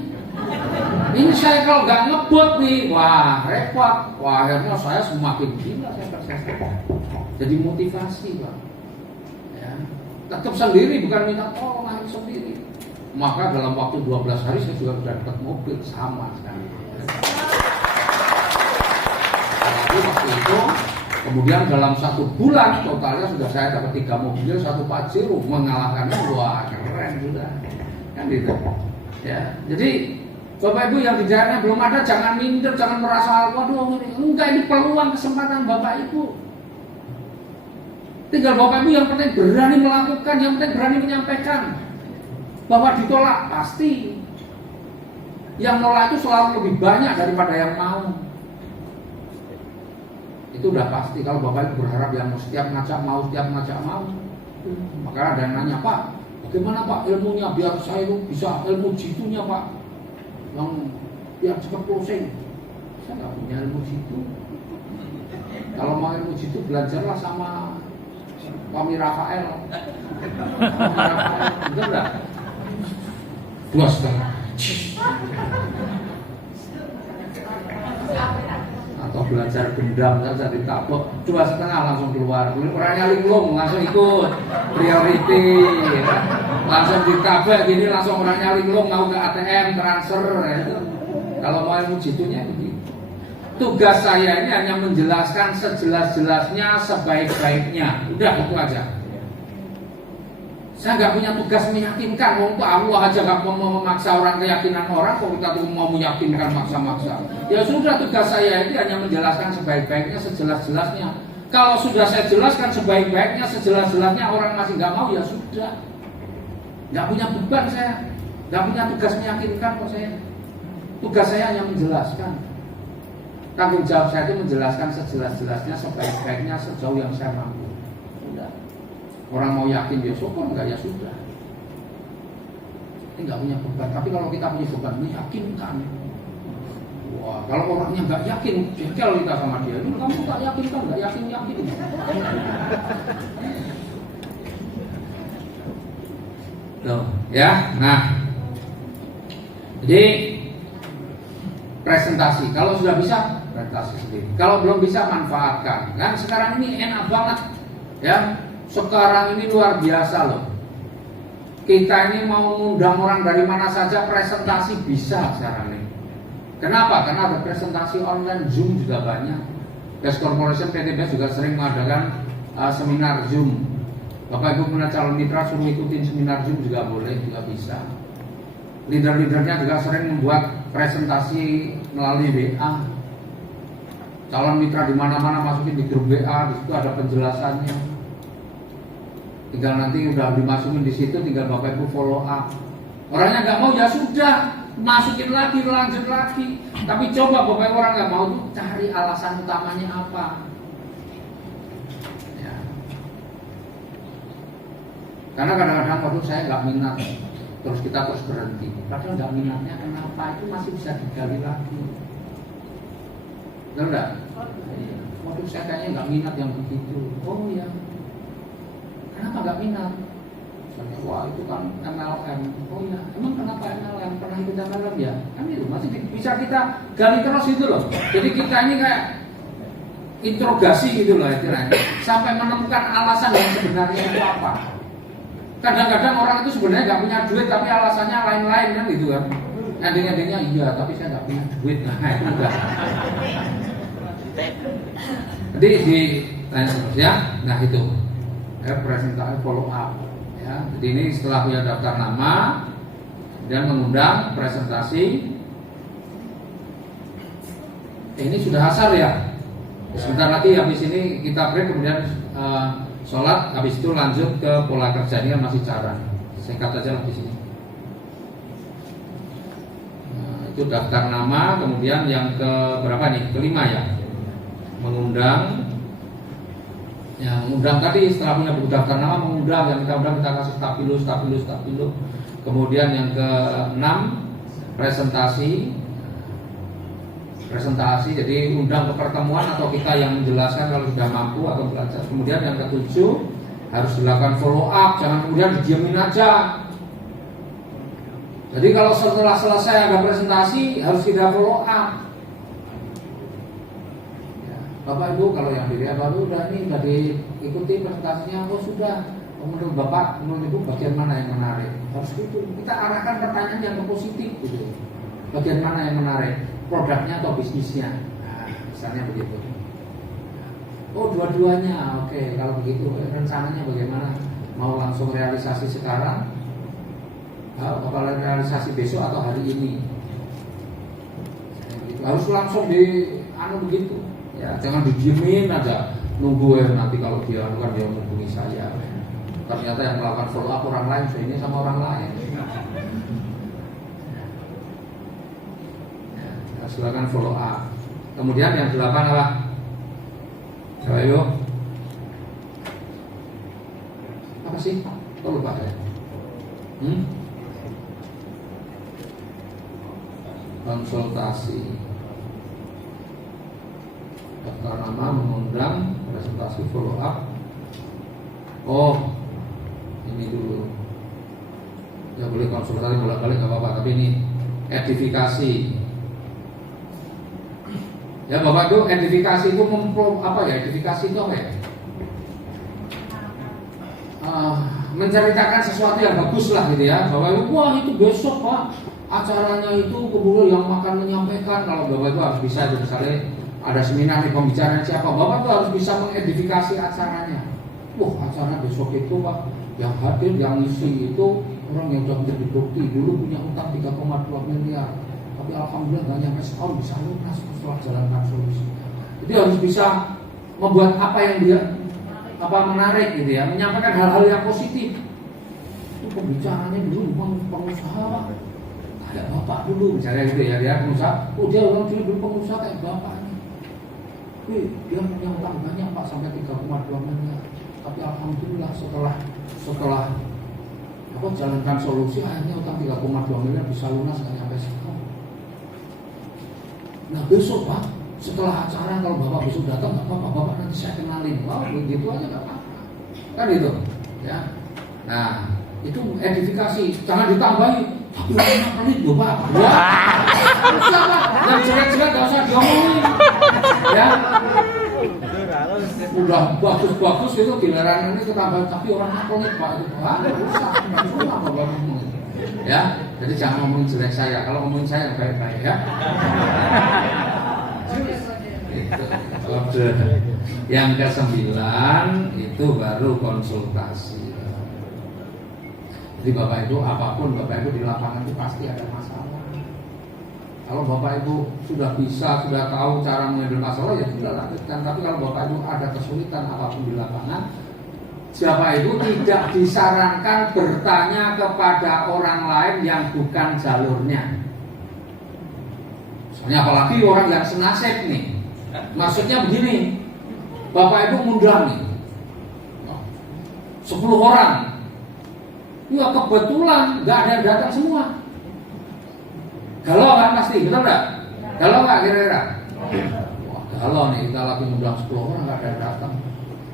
Ini saya kalau nggak ngebut nih, wah repot. Wah akhirnya saya semakin gila, saya tersesat. Jadi motivasi Pak. Ya, tetap sendiri, bukan minta tolong, harus sendiri. Maka dalam waktu 12 hari saya juga sudah dapat mobil sama sekali. Tapi waktu itu, kemudian dalam 1 bulan totalnya sudah saya dapat 3 mobil, 1 Pajero, mengalahkannya. Wah keren sudah. Kan gitu. Ya, jadi Bapak Ibu yang di daerahnya belum ada, jangan minder, jangan merasa waduh enggak, ini peluang kesempatan Bapak Ibu. Tinggal Bapak Ibu yang penting berani melakukan, yang penting berani menyampaikan. Bahwa ditolak pasti. Yang nolak itu selalu lebih banyak daripada yang mau. Itu udah pasti. Kalau Bapak Ibu berharap yang setiap ngajak mau, maka ada yang nanya, Pak, bagaimana Pak ilmunya biar saya itu bisa ilmu jitunya Pak, yang biar cepat closing. Saya nggak punya ilmu jitu. Kalau mau ilmu jitu belajarlah sama Wami Rafael. Betul nggak? 2,5. Atau belajar gendam saja ditabok 2,5 langsung keluar. Orangnya linglung langsung ikut priority, ya. Langsung ditabek gini langsung orangnya linglung mau ke ATM transfer. Ya. Kalau mau ilmu jitunya begitu. Tugas saya ini hanya menjelaskan sejelas-jelasnya, sebaik-baiknya. Udah itu aja. Saya nggak punya tugas meyakinkan. Untuk Allah aja nggak mau memaksa orang, keyakinan orang. Kalau kita tuh mau meyakinkan maksa-maksa, ya sudah, tugas saya ini hanya menjelaskan sebaik-baiknya, sejelas-jelasnya. Kalau sudah saya jelaskan sebaik-baiknya, sejelas-jelasnya, orang masih nggak mau, ya sudah. Nggak punya beban saya, nggak punya tugas meyakinkan kok saya. Tugas saya hanya menjelaskan. Tanggung jawab saya itu menjelaskan sejelas-jelasnya, sebaik-baiknya, sejauh yang saya mampu. Orang mau yakin ya syukur, enggak ya sudah. Ini enggak punya beban. Tapi kalau kita punya beban, meyakinkan. Wah, kalau orangnya enggak yakin, jengkel kita sama dia. Ini kamu enggak yakin kan? Enggak yakin. Tuh, ya. Nah, jadi presentasi. Kalau sudah bisa, presentasi sendiri. Kalau belum bisa, manfaatkan. Kan sekarang ini enak banget, ya. Sekarang ini luar biasa loh. Kita ini mau mengundang orang dari mana saja, presentasi bisa sekarang ini. Kenapa? Karena ada presentasi online, Zoom juga banyak. Best Corporation PTBS juga sering mengadakan seminar Zoom. Bapak Ibu punya calon mitra suruh ikutin seminar Zoom juga boleh, juga bisa. Leader-leadernya juga sering membuat presentasi melalui WA. Calon mitra di mana-mana masukin di grup WA, di situ ada penjelasannya. Tinggal nanti udah dimasukin di situ, tinggal Bapak Ibu follow up. Orangnya nggak mau ya sudah, masukin lagi, lanjut lagi. Tapi coba Bapak Ibu orang nggak mau tuh cari alasan utamanya apa. Ya. Karena kadang-kadang waduh saya nggak minat, terus kita terus berhenti. Padahal nggak minatnya kenapa itu masih bisa digali lagi. Benar nggak? Waduh saya kayaknya nggak minat yang begitu. Oh ya. Kenapa nggak minat? Misalnya, wah itu kan MLM. Oh ya, emang kenapa MLM? Pernah ikut MLM ya? Kan itu masih bisa kita gali terus itu loh. Jadi kita ini kayak interogasi gitu loh istilahnya, sampai menemukan alasan yang sebenarnya itu apa. Kadang-kadang orang itu sebenarnya nggak punya duit tapi alasannya lain-lain kan gitu kan. Ending-endingnya iya tapi saya nggak punya duit. Nah itu udah. Jadi di ya, nah itu presentasi follow up. Ya, jadi ini setelah punya daftar nama dan mengundang presentasi. Ini sudah asar ya. Sebentar lagi habis ini kita break kemudian sholat, habis itu lanjut ke pola kerja. Ini kan masih cara. Singkat aja lah di sini. Itu daftar nama, kemudian yang ke berapa nih? Kelima ya. Mengundang. Yang mengundang tadi setelah punya buku daftar nama mengundang, yang kita undang kita kasih stabilo. Kemudian yang ke-6 presentasi, jadi undang ke pertemuan atau kita yang menjelaskan kalau sudah mampu atau belajar. Kemudian yang ke-7 harus dilakukan follow up, jangan kemudian didiamin aja. Jadi kalau setelah selesai ada presentasi harus kita follow up. Bapak Ibu kalau yang diri Bapak udah diikuti presentasinya, oh sudah. Menurut Bapak, menurut Ibu bagian mana yang menarik? Harus gitu. Kita arahkan pertanyaan yang positif gitu. Bagian mana yang menarik? Produknya atau bisnisnya? Nah, misalnya begitu. Oh dua-duanya, oke. Kalau begitu rencananya bagaimana? Mau langsung realisasi sekarang? Apa realisasi besok atau hari ini? Harus langsung begitu. Ya, jangan didiemin aja nunggu nanti kalau dia lakukan dia menghubungi saya. Ternyata yang melakukan follow up orang lain, ini sama orang lain. Ya, silakan follow up. Kemudian yang 8 apa? Ayo. Apa sih? Kok lupa ya? Konsultasi. Daftar nama, mengundang, presentasi follow up. Oh, ini dulu. Ya boleh konsultasi bolak-balik nggak apa-apa, tapi ini edifikasi. Ya Bapak Ibu, edifikasi itu apa ya? Edifikasi itu apa ya? Menceritakan sesuatu yang bagus lah gitu ya. Bapak Ibu, wah itu besok Pak acaranya itu kemudian yang akan menyampaikan. Kalau Bapak Ibu harus bisa itu misalnya ada seminar nih pembicaraan siapa, Bapak tuh harus bisa mengedifikasi acaranya. Wah acara besok itu Pak, yang hadir, yang ngisi itu orang yang sudah menjadi bukti dulu punya utang 3,2 miliar, tapi alhamdulillah gak nyampe setahun bisa lunas setelah jalankan solusi. Jadi harus bisa membuat apa yang dia menarik gitu ya, menyampaikan hal-hal yang positif. Itu pembicaranya dulu pengusaha kayak bapak dulu misalnya gitu ya, dia pengusaha. Oh dia orang dulu pengusaha kayak bapak. Dia punya utang banyak Pak sampai 3,2 miliar. Tapi alhamdulillah setelah jalankan solusi akhirnya utang 3,2 miliar bisa lunas nggak nyampe setahun. Nah besok Pak setelah acara kalau Bapak besok datang nggak apa-apa, Bapak nanti saya kenalin. Wah begitu aja nggak apa-apa. Kan gitu ya. Nah itu edifikasi, jangan ditambahi. Tapi orang pelit loh Pak. Ya, siapa? Yang jelek-jelek gak usah diomongin. Ya, udah bagus-bagus itu giliran ini ketambah. Tapi orang pelit Pak itu. Rusak. Ya, jadi jangan ngomongin jelek saya. Kalau ngomongin saya baik-baik ya. Gitu. Yang ke-9 itu baru konsultasi. Jadi Bapak Ibu, apapun Bapak Ibu di lapangan itu pasti ada masalah. Kalau Bapak Ibu sudah bisa, sudah tahu cara mengambil masalah, ya sudah lanjutkan. Tapi kalau Bapak Ibu ada kesulitan apapun di lapangan, Bapak Ibu tidak disarankan bertanya kepada orang lain yang bukan jalurnya. Soalnya apalagi orang yang senasib nih. Maksudnya begini, Bapak Ibu ngundang nih 10 orang. Ya kebetulan nggak ada yang datang semua. Galau kan pasti, betul nggak? Galau nggak kira-kira? Wah galau nih, kita lagi ngundang 10 orang nggak ada yang datang.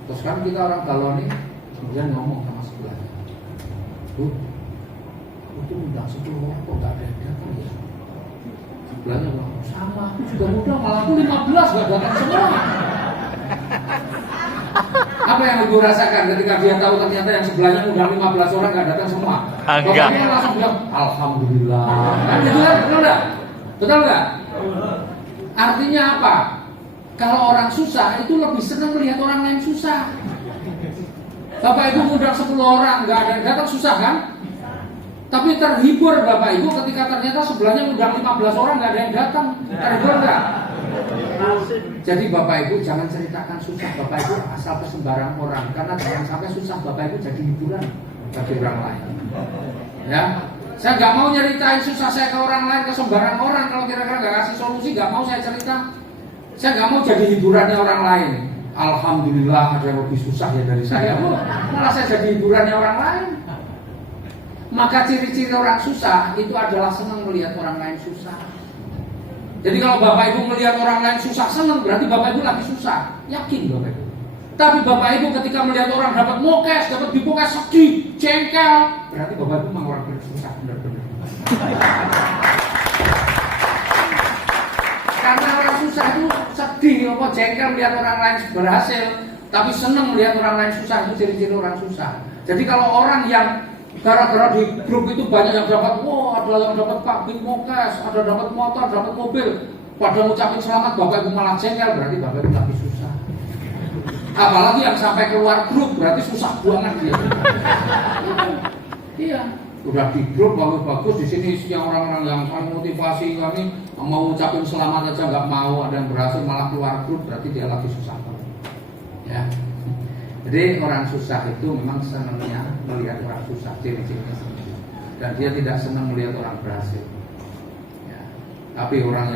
Terus kan kita orang galau nih, kemudian ngomong sama sebelahnya, Bu, itu ngundang 10 orang kok nggak ada yang datang ya? Sebelahnya bilang, sama, aku juga ngundang, malah aku 15 nggak datang semua. Apa yang ibu rasakan ketika dia tahu ternyata yang sebelahnya udah 15 orang nggak datang semua? Bapaknya langsung bilang alhamdulillah. Kan gitu kan, betul nggak? Betul nggak? Artinya apa? Kalau orang susah itu lebih senang melihat orang lain susah. Bapak Ibu ngundang 10 orang nggak ada yang datang, susah kan? Tapi terhibur Bapak Ibu ketika ternyata sebelahnya ngundang 15 orang nggak ada yang datang. Terhibur nggak? Jadi Bapak Ibu jangan ceritakan susah Bapak Ibu asal ke sembarang orang, karena jangan sampai susah Bapak Ibu jadi hiburan bagi orang lain. Ya, saya nggak mau nyeritain susah saya ke orang lain, ke sembarang orang. Kalau kira-kira nggak kasih solusi, nggak mau saya cerita. Saya nggak mau jadi hiburannya orang lain. Alhamdulillah ada yang lebih susah ya dari saya. Malah saya jadi hiburannya orang lain. Maka ciri-ciri orang susah itu adalah senang melihat orang lain susah. Jadi kalau Bapak Ibu melihat orang lain susah senang, berarti Bapak Ibu lagi susah. Yakin Bapak Ibu. Tapi Bapak Ibu ketika melihat orang dapat mokes, dapat dipokes sedih, jengkel, berarti Bapak Ibu memang orang susah benar-benar. Karena orang susah itu sedih, apa jengkel melihat orang lain berhasil, tapi senang melihat orang lain susah, itu ciri-ciri orang susah. Jadi kalau orang yang gara-gara di grup itu banyak yang dapat, wah ada yang dapat pabrik mokes, ada dapat motor, dapat mobil, pada ngucapin selamat Bapak Ibu malah jengkel, berarti Bapak Ibu lagi susah. Apalagi yang sampai keluar grup, berarti susah banget dia. Iya, udah di grup bagus-bagus, di sini isinya orang-orang yang saling motivasi, kami mau ngucapin selamat aja nggak mau, ada yang berhasil malah keluar grup, berarti dia lagi susah banget. Ya. Jadi orang susah itu memang senangnya melihat orang susah, ciri-cirinya seperti itu. Dan dia tidak senang melihat orang berhasil. Ya. Tapi orang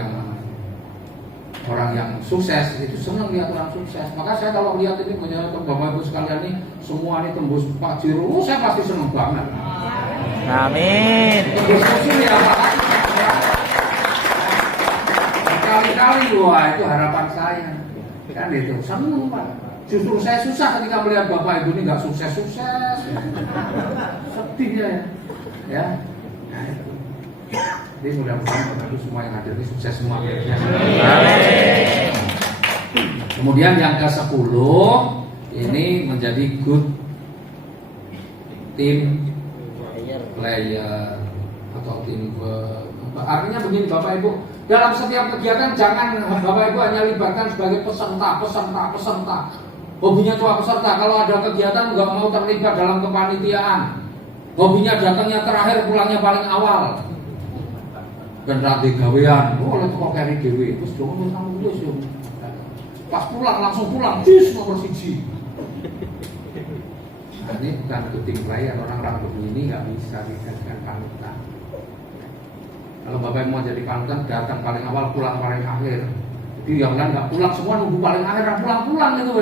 yang sukses itu senang lihat orang sukses. Maka saya kalau lihat ini punya Bapak Ibu sekalian nih, semua ini tembus Pak Jiro, saya pasti senang banget. Amin. Tembus kecil ya Pak. Kali-kali wah itu harapan saya. Kan itu senang Pak. Justru saya susah ketika melihat Bapak Ibu ini nggak sukses-sukses, sedihnya ya. Nah, itu. Jadi mudah-mudahan Bapak Ibu semua yang hadir ini sukses semua. Ya. Kemudian yang ke-10 ini menjadi good team player atau tim. Artinya begini Bapak Ibu, dalam setiap kegiatan jangan Bapak Ibu hanya libatkan sebagai peserta. Hobinya cuma peserta, kalau ada kegiatan nggak mau terlibat dalam kepanitiaan. Hobinya datangnya terakhir, pulangnya paling awal. Dan nanti gawean, oleh kok kari dewe, terus dong kamu terus dong. Pas pulang langsung pulang, jus nomor 1. Nah, ini bukan tim player, orang-orang begini nggak bisa dijadikan panutan. Kalau Bapak mau jadi panutan, datang paling awal, pulang paling akhir. Jadi yang lain nggak pulang, semua nunggu paling akhir, pulang-pulang gitu.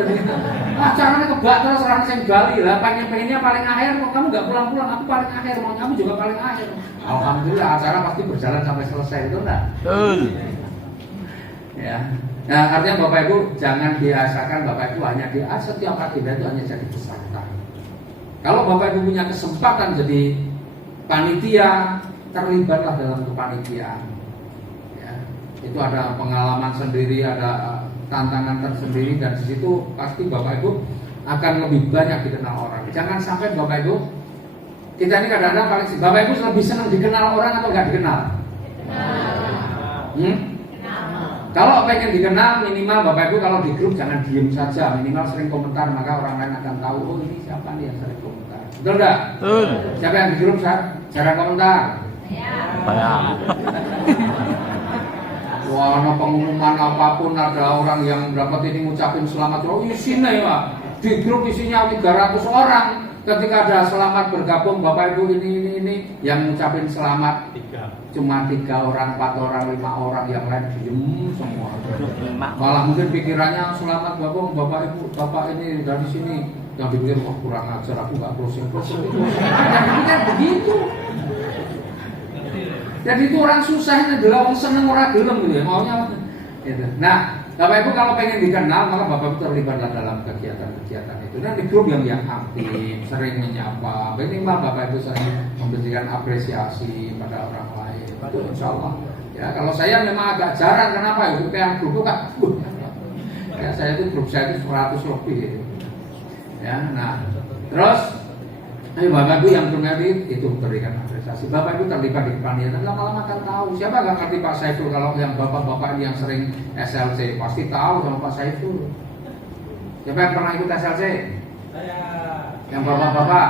Caranya kebak terus orang yang Bali lah, pengennya paling akhir, kok kamu nggak pulang-pulang, aku paling akhir, mau kamu juga paling akhir. Alhamdulillah acara pasti berjalan sampai selesai, itu enggak? Ya. Nah artinya Bapak Ibu jangan biasakan Bapak Ibu hanya di setiap agenda itu hanya jadi peserta. Kalau Bapak Ibu punya kesempatan jadi panitia, terlibatlah dalam kepanitiaan. Itu ada pengalaman sendiri, ada tantangan tersendiri, dan di situ pasti Bapak Ibu akan lebih banyak dikenal orang. Jangan sampai Bapak Ibu, kita ini kadang-kadang paling Bapak Ibu lebih senang dikenal orang atau nggak dikenal? Kalau pengen dikenal minimal Bapak Ibu kalau di grup jangan diem saja, minimal sering komentar maka orang lain akan tahu oh ini siapa nih yang sering komentar. Betul enggak? Betul. Siapa yang di grup jarang komentar? Saya. Wah, ada pengumuman apapun ada orang yang dapat ini ngucapin selamat. Oh isinya ya, di grup isinya 300 orang. Ketika ada selamat bergabung Bapak Ibu ini yang ngucapin selamat cuma 3 orang, 4 orang, 5 orang, yang lain diem semua. Malah mungkin pikirannya selamat gabung Bapak Ibu, Bapak ini dari sini. Yang dipikir wah kurang ajar aku nggak closing itu. Yang dipikir begitu. Jadi itu orang susah ini adalah orang seneng orang gelem gitu ya maunya. Gitu. Nah, Bapak Ibu kalau pengen dikenal maka Bapak Ibu terlibatlah dalam kegiatan-kegiatan itu. Dan di grup yang aktif, sering menyapa, minimal Bapak Ibu sering memberikan apresiasi pada orang lain. Itu insya Allah. Ya, kalau saya memang agak jarang, kenapa? Itu yang grup itu kan, ya, saya itu grup saya itu 100 lebih gitu. Ya, nah, terus Bapak Ibu yang bermeri itu berikan apresiasi. Bapak Ibu terlibat di kepanitiaan, lama-lama kan tahu. Siapa nggak ngerti Pak Saiful? Kalau yang bapak-bapak ini yang sering SLC pasti tahu sama Pak Saiful. Siapa yang pernah ikut SLC? Saya. Yang bapak-bapak?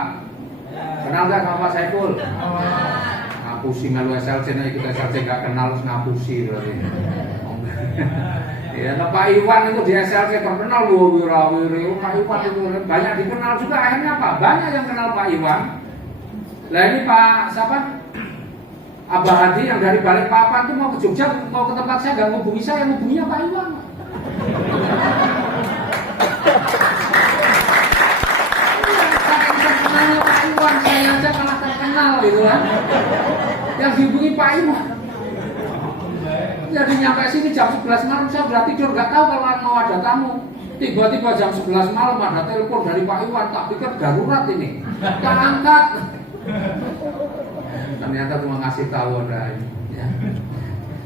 Kenal nggak sama Pak Saiful? Ngapusi ngalu SLC, nah ikut SLC nggak kenal terus ngapusi berarti. Ya, nah, Pak Iwan itu di SLC terkenal loh, wirawiri. Pak Iwan itu banyak dikenal juga. Akhirnya apa? Banyak yang kenal Pak Iwan. Lah ini Pak siapa? Abah Hadi yang dari Balikpapan tuh mau ke Jogja, mau ke tempat saya, nggak ngubungi saya, ngubunginya Pak Iwan. Saking terkenalnya Pak Iwan, saya aja malah terkenal gitu kan. Yang dihubungi Pak Iwan. Jadi nyampe sini jam 11 malam saya udah tidur, nggak tahu kalau mau ada tamu. Tiba-tiba jam 11 malam ada telepon dari Pak Iwan, tak pikir darurat ini, tak angkat. Ternyata cuma ngasih tahu ada ini. Ya.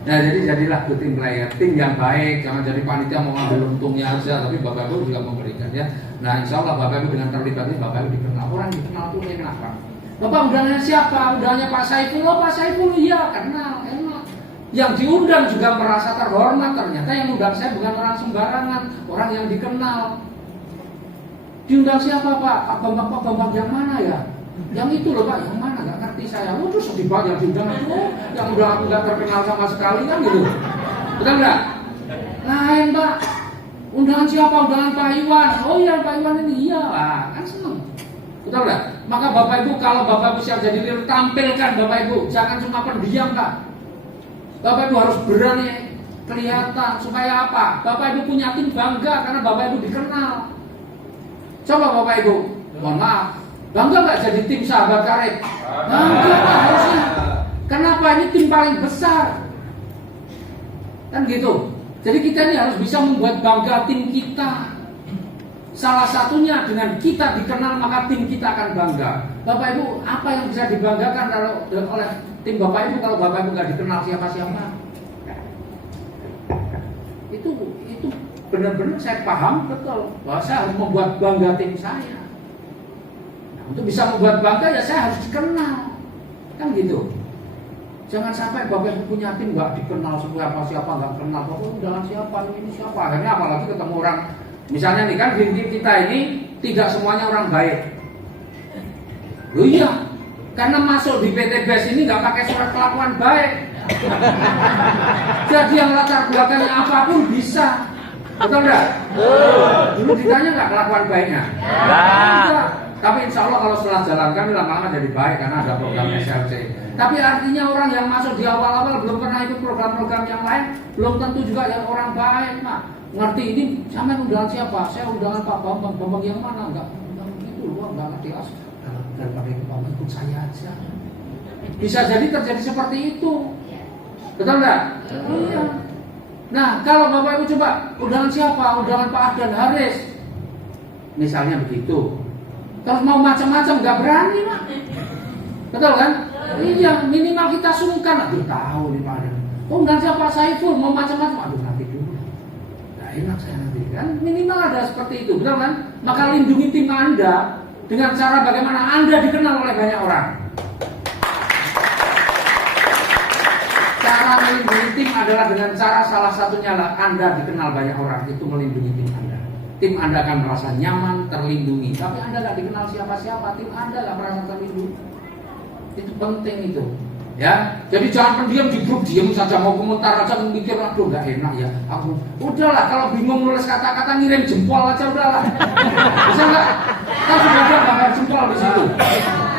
Nah jadilah good team player, tim yang baik, jangan jadi panitia mau ngambil untungnya aja, tapi Bapak Ibu juga memberikan ya. Nah insya Allah Bapak Ibu dengan terlibat ini Bapak Ibu dikenal, orang dikenal tuh kenapa? Bapak undangannya siapa? Undangannya Pak Saiful, oh Pak Saiful iya kenal, enak. Yang diundang juga merasa terhormat, ternyata yang undang saya bukan orang sembarangan, orang yang dikenal. Diundang siapa Pak? Pak Bambang yang mana ya? Yang itu loh Pak, yang mana? Gak ngerti saya. Oh terus sedih banget yang diundang itu, yang udah aku gak terkenal sama sekali kan gitu. Betul nggak? Lain Pak. Undangan siapa? Undangan Pak Iwan. Oh iya Pak Iwan ini iya Pak, kan seneng. Betul nggak? Maka Bapak Ibu kalau Bapak Ibu siap jadi leader, tampilkan Bapak Ibu, jangan cuma pendiam Pak. Bapak Ibu harus berani kelihatan supaya apa? Bapak Ibu punya tim bangga karena Bapak Ibu dikenal. Coba Bapak Ibu, mohon maaf, bangga nggak jadi tim sahabat karib? Bangga Pak harusnya. Kenapa ini tim paling besar? Kan gitu. Jadi kita ini harus bisa membuat bangga tim kita. Salah satunya dengan kita dikenal maka tim kita akan bangga. Bapak Ibu, apa yang bisa dibanggakan kalau oleh tim Bapak Ibu kalau Bapak Ibu nggak dikenal siapa-siapa? Itu benar-benar saya paham betul bahwa saya harus membuat bangga tim saya. Nah, untuk bisa membuat bangga ya saya harus dikenal, kan gitu. Jangan sampai Bapak Ibu punya tim nggak dikenal siapa nggak kenal, Bapak undangan siapa ini siapa. Akhirnya apalagi ketemu orang, misalnya nih kan di tim kita ini tidak semuanya orang baik. Loh iya, karena masuk di PT BES ini nggak pakai surat kelakuan baik. Jadi yang latar belakangnya apapun bisa, betul nggak? Dulu ditanya nggak kelakuan baiknya? Enggak. Tapi insya Allah kalau setelah jalankan lama-lama jadi baik karena ada program SLC. Tapi artinya orang yang masuk di awal-awal belum pernah ikut program-program yang lain, belum tentu juga yang orang baik, Mak. Ngerti ini? Sama undangan siapa? Saya undangan Pak Bambang yang mana? Enggak gitu loh, enggak ngerti asal. Daripada ikut Bambang ikut saya aja. Bisa jadi terjadi seperti itu. Betul enggak? Iya. Nah, kalau Bapak Ibu coba undangan siapa? Undangan Pak Ahdan Haris. Misalnya begitu. Terus mau macam-macam nggak berani, Mak. Betul kan? Iya, minimal kita sungkan. Aduh, tahu nih Pak Ahdan. Oh, undangan siapa? Saiful mau macam-macam. Aduh, nanti dulu. Nggak enak saya nanti kan. Minimal ada seperti itu, betul kan? Maka lindungi tim Anda dengan cara bagaimana Anda dikenal oleh banyak orang. Cara melindungi tim adalah dengan cara salah satunya adalah Anda dikenal banyak orang, itu melindungi tim Anda. Tim Anda akan merasa nyaman, terlindungi. Tapi Anda nggak dikenal siapa-siapa, tim Anda nggak merasa terlindungi. Itu penting itu. Ya, jadi jangan pendiam di grup, diam saja, mau komentar aja, mikir aduh nggak enak ya. Aku udahlah, kalau bingung nulis kata-kata ngirim jempol aja udahlah. Bisa nggak? Kan sudah ada gambar jempol di situ.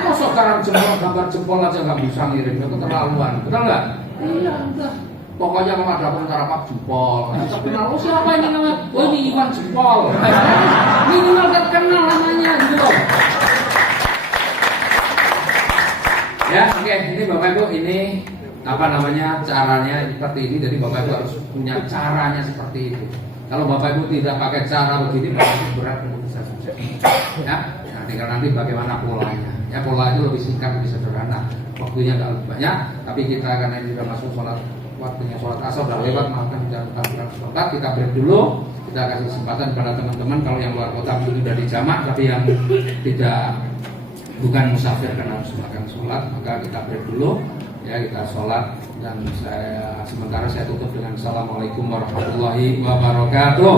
Masa sekarang gambar jempol aja nggak bisa ngirim, itu keterlaluan, betul nggak? Iya, udah. Pokoknya kalau ada komentar apa jempol. Terkenal, oh siapa ini namanya? Oh ini Iwan Jempol. Minimal terkenal namanya gitu loh. Ya, oke, ini Bapak Ibu, ini apa namanya caranya seperti ini. Jadi Bapak Ibu harus punya caranya seperti itu. Kalau Bapak Ibu tidak pakai cara begini, Bapak Ibu berat untuk bisa sukses. Ya, nah, tinggal nanti bagaimana polanya. Ya, pola itu lebih singkat, lebih sederhana. Waktunya nggak lebih banyak, tapi kita karena ini sudah masuk sholat, waktunya sholat asar sudah lewat, maafkan jangan kurang sholat. Kita break dulu. Kita kasih kesempatan kepada teman-teman kalau yang luar kota mungkin sudah dijamak, tapi yang tidak bukan musafir karena harus makan sholat, maka kita break dulu ya, kita sholat. Dan sementara saya tutup dengan assalamualaikum warahmatullahi wabarakatuh.